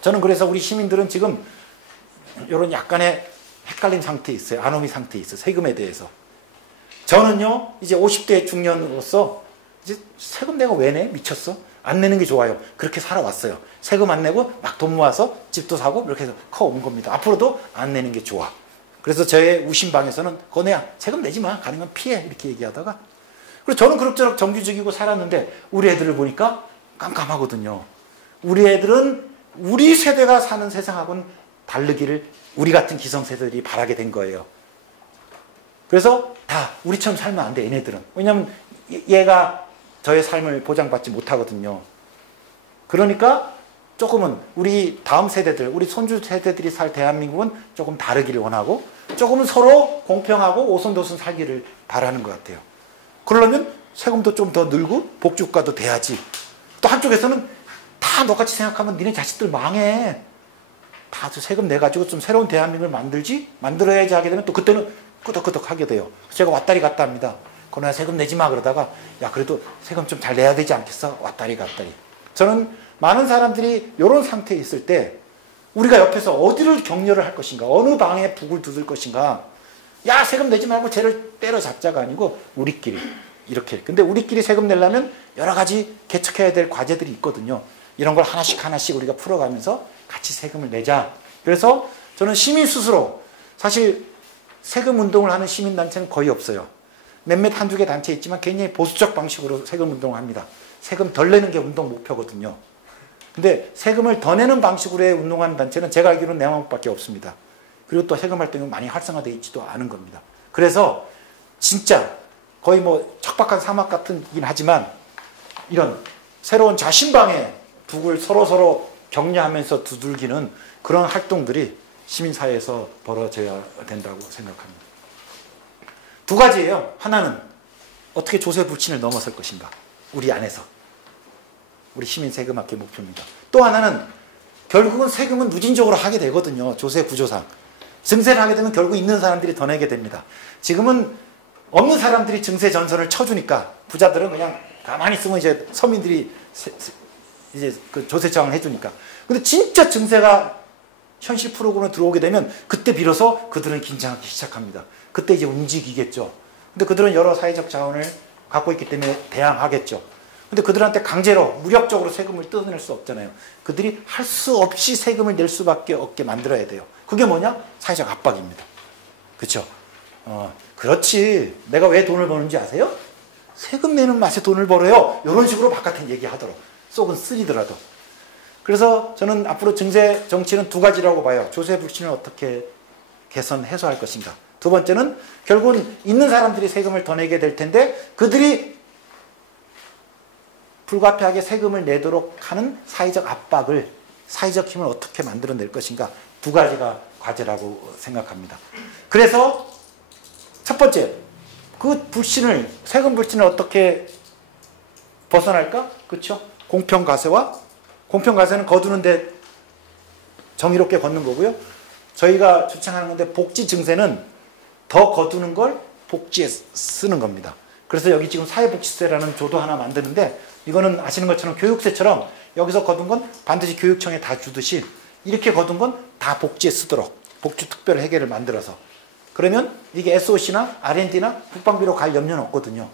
저는 그래서 우리 시민들은 지금 이런 약간의 헷갈린 상태에 있어요. 아노미 상태에 있어요. 세금에 대해서. 저는요, 이제 50대 중년으로서 이제 세금 내가 왜 내? 미쳤어? 안 내는 게 좋아요. 그렇게 살아왔어요. 세금 안 내고 막 돈 모아서 집도 사고 이렇게 해서 커온 겁니다. 앞으로도 안 내는 게 좋아. 그래서 저의 우심방에서는 건우야 세금 내지 마. 가능하면 피해. 이렇게 얘기하다가 그리고 저는 그럭저럭 정규직이고 살았는데 우리 애들을 보니까 깜깜하거든요. 우리 애들은 우리 세대가 사는 세상하고는 다르기를 우리 같은 기성세대들이 바라게 된 거예요. 그래서 다 우리처럼 살면 안 돼, 얘네들은. 왜냐하면 얘가 저의 삶을 보장받지 못하거든요. 그러니까 조금은 우리 다음 세대들, 우리 손주 세대들이 살 대한민국은 조금 다르기를 원하고 조금은 서로 공평하고 오손도손 살기를 바라는 것 같아요. 그러려면 세금도 좀 더 늘고 복지국가도 돼야지. 또 한쪽에서는 다 너같이 생각하면 니네 자식들 망해. 다 세금 내가지고 좀 새로운 대한민국을 만들어야지 하게 되면 또 그때는 끄덕끄덕 하게 돼요. 제가 왔다리 갔다 합니다. 건우야 세금 내지 마 그러다가 야 그래도 세금 좀 잘 내야 되지 않겠어? 왔다리 갔다리. 저는 많은 사람들이 이런 상태에 있을 때 우리가 옆에서 어디를 격려를 할 것인가, 어느 방에 북을 두들 것인가. 야 세금 내지 말고 쟤를 때려잡자가 아니고 우리끼리 이렇게. 근데 우리끼리 세금 내려면 여러 가지 개척해야 될 과제들이 있거든요. 이런 걸 하나씩 우리가 풀어가면서 같이 세금을 내자. 그래서 저는 시민 스스로 사실 세금 운동을 하는 시민단체는 거의 없어요. 몇몇 한두 개 단체 있지만 굉장히 보수적 방식으로 세금 운동을 합니다. 세금 덜 내는 게 운동 목표거든요. 근데 세금을 더 내는 방식으로 운동하는 단체는 제가 알기로는 내한국밖에 없습니다. 그리고 또 세금 활동이 많이 활성화되어 있지도 않은 겁니다. 그래서 진짜 거의 뭐 척박한 사막 같긴 하지만 이런 새로운 자신방에 북을 서로 격려하면서 두들기는 그런 활동들이 시민사회에서 벌어져야 된다고 생각합니다. 두 가지예요. 하나는 어떻게 조세 불신을 넘어설 것인가. 우리 안에서. 우리 시민 세금학회 목표입니다. 또 하나는 결국은 세금은 누진적으로 하게 되거든요. 조세 구조상. 증세를 하게 되면 결국 있는 사람들이 더 내게 됩니다. 지금은 없는 사람들이 증세 전선을 쳐주니까 부자들은 그냥 가만히 있으면 이제 서민들이 이제 그 조세장을 해주니까. 근데 진짜 증세가 현실 프로그램에 들어오게 되면 그때 비로소 그들은 긴장하기 시작합니다. 그때 이제 움직이겠죠. 근데 그들은 여러 사회적 자원을 갖고 있기 때문에 대항하겠죠. 근데 그들한테 강제로 무력적으로 세금을 뜯어낼 수 없잖아요. 그들이 할 수 없이 세금을 낼 수밖에 없게 만들어야 돼요. 그게 뭐냐? 사회적 압박입니다. 그렇죠? 그렇지. 내가 왜 돈을 버는지 아세요? 세금 내는 맛에 돈을 벌어요. 이런 식으로 바깥에 얘기하도록. 속은 쓰리더라도. 그래서 저는 앞으로 증세 정치는 두 가지라고 봐요. 조세 불신을 어떻게 개선, 해소할 것인가. 두 번째는 결국은 있는 사람들이 세금을 더 내게 될 텐데 그들이 불가피하게 세금을 내도록 하는 사회적 압박을, 사회적 힘을 어떻게 만들어낼 것인가. 두 가지가 과제라고 생각합니다. 그래서 첫 번째, 그 불신을, 세금 불신을 어떻게 벗어날까? 그렇죠? 공평과세와, 공평과세는 거두는데 정의롭게 걷는 거고요. 저희가 주창하는 건데 복지 증세는 더 거두는 걸 복지에 쓰는 겁니다. 그래서 여기 지금 사회복지세라는 조도 하나 만드는데 이거는 아시는 것처럼 교육세처럼 여기서 거둔 건 반드시 교육청에 다 주듯이 이렇게 거둔 건 다 복지에 쓰도록 복지특별회계를 만들어서 그러면 이게 SOC나 R&D나 국방비로 갈 염려는 없거든요.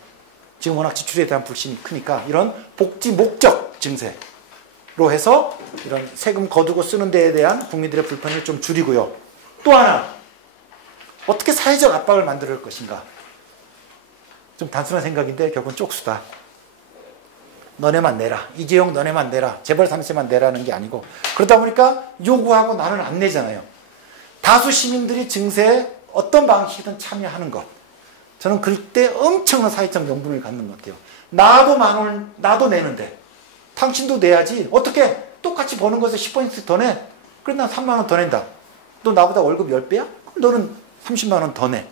지금 워낙 지출에 대한 불신이 크니까 이런 복지 목적 증세로 해서 이런 세금 거두고 쓰는 데에 대한 국민들의 불편을 좀 줄이고요. 또 하나 어떻게 사회적 압박을 만들 것인가. 좀 단순한 생각인데 결국은 쪽수다. 너네만 내라. 이재용 너네만 내라. 재벌 3세만 내라는 게 아니고 그러다 보니까 요구하고 나는 안 내잖아요. 다수 시민들이 증세에 어떤 방식이든 참여하는 것. 저는 그때 엄청난 사회적 명분을 갖는 것 같아요. 나도 10,000원, 나도 내는데 당신도 내야지. 어떻게 똑같이 버는 것에 10% 더 내. 그래 난 3만 원 더 낸다. 너 나보다 월급 10배야? 그럼 너는 30만 원 더 내.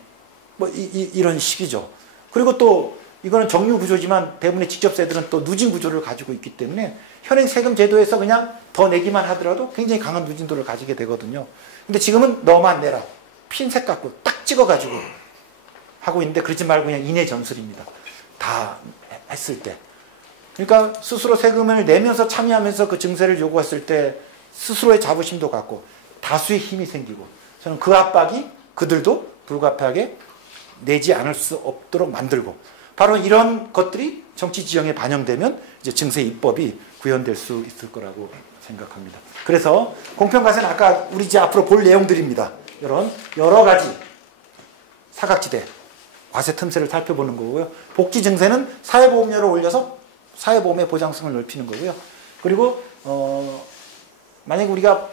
뭐 이런 식이죠. 그리고 또 이거는 정유 구조지만 대부분의 직접세들은 또 누진 구조를 가지고 있기 때문에 현행 세금 제도에서 그냥 더 내기만 하더라도 굉장히 강한 누진도를 가지게 되거든요. 근데 지금은 너만 내라. 핀셋 갖고 딱 찍어가지고 하고 있는데 그러지 말고 그냥 인해 전술입니다. 다 했을 때. 그러니까 스스로 세금을 내면서 참여하면서 그 증세를 요구했을 때 스스로의 자부심도 갖고 다수의 힘이 생기고 저는 그 압박이 그들도 불가피하게 내지 않을 수 없도록 만들고, 바로 이런 것들이 정치 지형에 반영되면 이제 증세 입법이 구현될 수 있을 거라고 생각합니다. 그래서 공평과세는 아까 우리 이제 앞으로 볼 내용들입니다. 이런 여러 가지 사각지대 과세 틈새를 살펴보는 거고요. 복지 증세는 사회보험료를 올려서 사회보험의 보장성을 넓히는 거고요. 그리고 만약에 우리가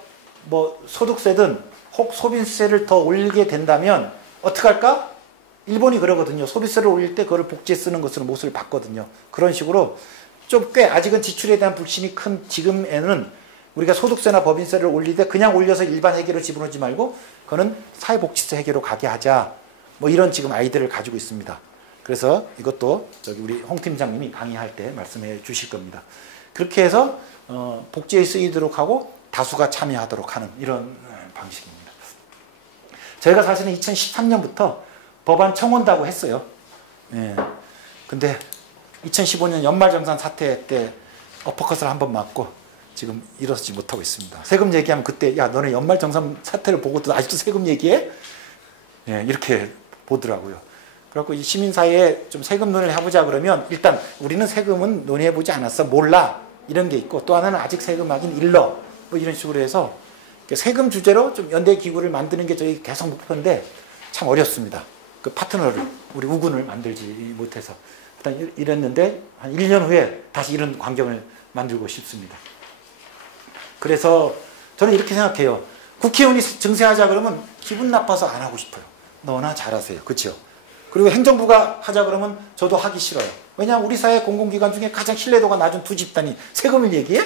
뭐 소득세든 혹 소비세를 더 올리게 된다면 어떻게 할까? 일본이 그러거든요. 소비세를 올릴 때 그걸 복지에 쓰는 것으로 못을 봤거든요. 그런 식으로 좀 꽤 아직은 지출에 대한 불신이 큰 지금에는 우리가 소득세나 법인세를 올릴 때 그냥 올려서 일반 회계로 집어넣지 말고 그거는 사회복지세 회계로 가게 하자. 뭐 이런 지금 아이디어를 가지고 있습니다. 그래서 이것도 저기 우리 홍 팀장님이 강의할 때 말씀해 주실 겁니다. 그렇게 해서 복지에 쓰이도록 하고 다수가 참여하도록 하는 이런 방식입니다. 저희가 사실은 2013년부터 법안 청원다고 했어요. 예. 근데 2015년 연말정산 사태 때 어퍼컷을 한번 맞고 지금 일어서지 못하고 있습니다. 세금 얘기하면 그때 야 너네 연말정산 사태를 보고도 아직도 세금 얘기해? 예, 이렇게 보더라고요. 그래갖고 이 시민사회에 좀 세금 논의를 해보자 그러면 일단 우리는 세금은 논의해보지 않았어. 몰라. 이런 게 있고 또 하나는 아직 세금하긴 일러. 뭐 이런 식으로 해서 세금 주제로 좀 연대기구를 만드는 게 저희 계속 목표인데 참 어렵습니다. 그 파트너를 우리 우군을 만들지 못해서 일단 이랬는데 한 1년 후에 다시 이런 광경을 만들고 싶습니다. 그래서 저는 이렇게 생각해요. 국회의원이 증세하자 그러면 기분 나빠서 안 하고 싶어요. 너나 잘하세요. 그렇죠? 그리고 행정부가 하자 그러면 저도 하기 싫어요. 왜냐하면 우리 사회 공공기관 중에 가장 신뢰도가 낮은 두 집단이 세금을 얘기해?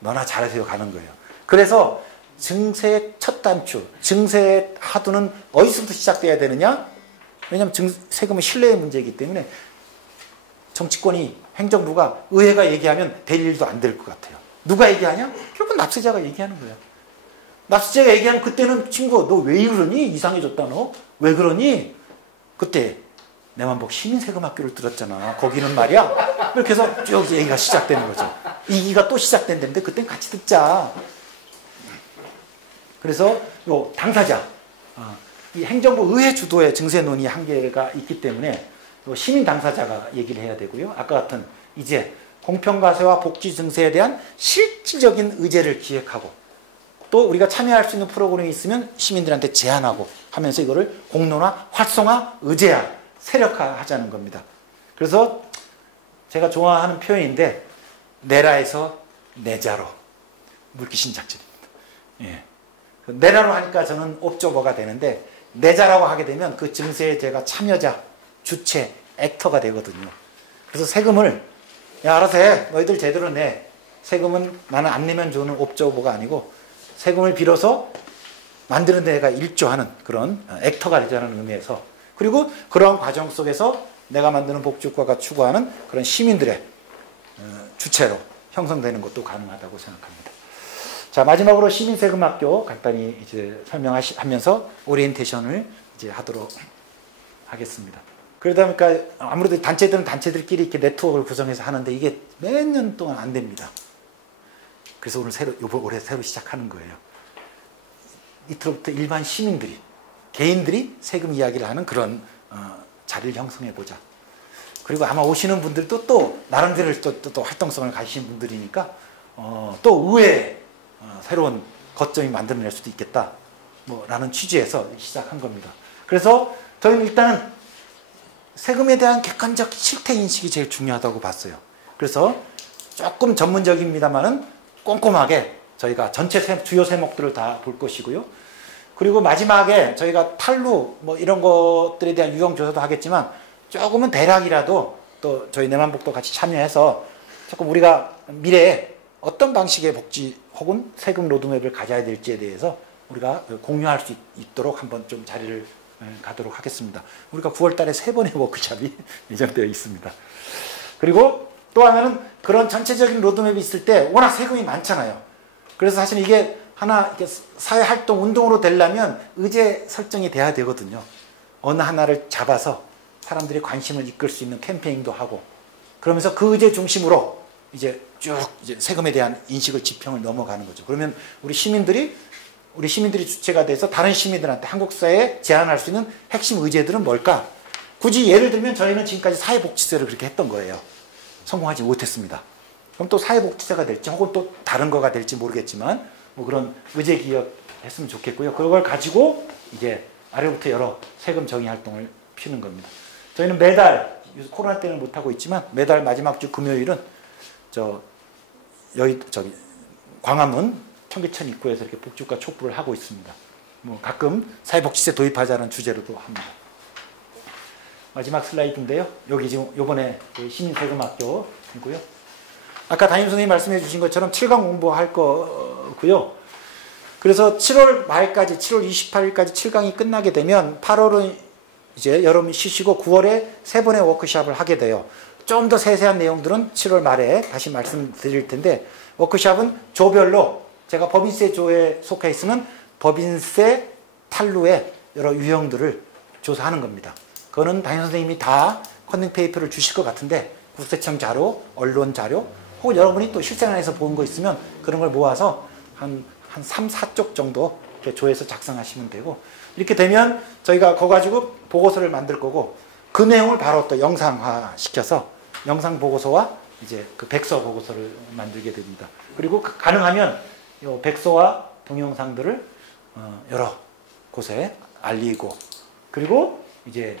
너나 잘하세요 가는 거예요. 그래서 증세의 첫 단추, 증세의 하두는 어디서부터 시작돼야 되느냐? 왜냐하면 세금은 신뢰의 문제이기 때문에 정치권이 행정부가 의회가 얘기하면 될 일도 안 될 것 같아요. 누가 얘기하냐? 결국 납세자가 얘기하는 거야. 납세자가 얘기하면 그때는 친구 너 왜 그러니? 이상해졌다 너? 왜 그러니? 그때 내만복 시민세금학교를 들었잖아. 거기는 말이야. 이렇게 해서 쭉 얘기가 시작되는 거죠. 이기가 또 시작된다는데 그땐 같이 듣자. 그래서 요 당사자, 이 행정부 의회 주도의 증세 논의 한계가 있기 때문에 시민 당사자가 얘기를 해야 되고요. 아까 같은 이제 공평과세와 복지 증세에 대한 실질적인 의제를 기획하고 또 우리가 참여할 수 있는 프로그램이 있으면 시민들한테 제안하고 하면서 이거를 공론화, 활성화, 의제화, 세력화하자는 겁니다. 그래서 제가 좋아하는 표현인데 내라에서 내자로 물귀신 작전입니다. 예. 내라로 하니까 저는 옵저버가 되는데 내자라고 하게 되면 그 증세에 제가 참여자, 주체, 액터가 되거든요. 그래서 세금을 야 알아서 해. 너희들 제대로 내. 세금은 나는 안 내면 좋은 옵저버가 아니고 세금을 빌어서 만드는 데가 일조하는 그런 액터가 되자는 의미에서 그리고 그러한 과정 속에서 내가 만드는 복지국가가 추구하는 그런 시민들의 주체로 형성되는 것도 가능하다고 생각합니다. 자, 마지막으로 시민세금학교 간단히 이제 설명하면서 오리엔테이션을 이제 하도록 하겠습니다. 그러다 보니까 아무래도 단체들은 단체들끼리 이렇게 네트워크를 구성해서 하는데 이게 몇 년 동안 안 됩니다. 그래서 올해 새로 시작하는 거예요. 이틀부터 일반 시민들이, 개인들이 세금 이야기를 하는 그런 자리를 형성해 보자. 그리고 아마 오시는 분들도 또 나름대로 또 활동성을 가지신 분들이니까 또 의외의 새로운 거점이 만들어낼 수도 있겠다. 라는 취지에서 시작한 겁니다. 그래서 저희는 일단은 세금에 대한 객관적 실태 인식이 제일 중요하다고 봤어요. 그래서 조금 전문적입니다만은 꼼꼼하게 저희가 전체 주요 세목들을 다 볼 것이고요. 그리고 마지막에 저희가 탈루 이런 것들에 대한 유형 조사도 하겠지만 조금은 대략이라도 또 저희 내만복도 같이 참여해서 조금 우리가 미래에 어떤 방식의 복지 혹은 세금 로드맵을 가져야 될지에 대해서 우리가 공유할 수 있도록 한번 좀 자리를 가도록 하겠습니다. 우리가 9월 달에 3번의 워크숍이 예정되어 있습니다. 그리고 또 하나는 그런 전체적인 로드맵이 있을 때 워낙 세금이 많잖아요. 그래서 사실 이게 하나 이렇게 사회활동 운동으로 되려면 의제 설정이 돼야 되거든요. 어느 하나를 잡아서 사람들이 관심을 이끌 수 있는 캠페인도 하고 그러면서 그 의제 중심으로 이제 쭉 이제 세금에 대한 인식을 지평을 넘어가는 거죠. 그러면 우리 시민들이 우리 시민들이 주체가 돼서 다른 시민들한테 한국 사회에 제안할 수 있는 핵심 의제들은 뭘까? 굳이 예를 들면 저희는 지금까지 사회복지세를 그렇게 했던 거예요. 성공하지 못했습니다. 그럼 또 사회복지세가 될지 혹은 또 다른 거가 될지 모르겠지만 뭐 그런 의제 기획했으면 좋겠고요. 그걸 가지고 이제 아래부터 여러 세금 정의 활동을 피우는 겁니다. 저희는 매달 코로나 때는 못하고 있지만 매달 마지막 주 금요일은 저기 광화문 청계천 입구에서 이렇게 복지국가 촉구를 하고 있습니다. 뭐 가끔 사회복지세 도입하자는 주제로도 합니다. 마지막 슬라이드인데요. 여기 지금 요번에 시민세금학교이고요. 아까 담임선생님이 말씀해 주신 것처럼 7강 공부할 거고요. 그래서 7월 말까지 7월 28일까지 7강이 끝나게 되면 8월은 이제 여름 쉬시고 9월에 3번의 워크숍을 하게 돼요. 좀 더 세세한 내용들은 7월 말에 다시 말씀드릴 텐데 워크숍은 조별로 제가 법인세 조에 속해 있으면 법인세 탈루의 여러 유형들을 조사하는 겁니다. 그거는 담임 선생님이 다 컨닝 페이퍼를 주실 것 같은데 국세청 자료, 언론 자료 혹은 여러분이 또 실생활에서 본 거 있으면 그런 걸 모아서 한 3, 4쪽 정도 이렇게 조해서 작성하시면 되고 이렇게 되면 저희가 그거 가지고 보고서를 만들 거고 그 내용을 바로 또 영상화 시켜서 영상 보고서와 이제 그 백서 보고서를 만들게 됩니다. 그리고 가능하면 이 백서와 동영상들을 여러 곳에 알리고 그리고 이제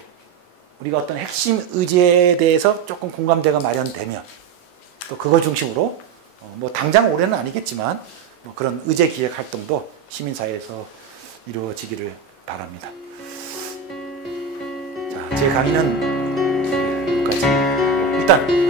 우리가 어떤 핵심 의제에 대해서 조금 공감대가 마련되면 또 그거 중심으로 뭐 당장 올해는 아니겠지만 뭐 그런 의제 기획 활동도 시민사회에서 이루어지기를 바랍니다. 자, 제 강의는 여기까지. 일단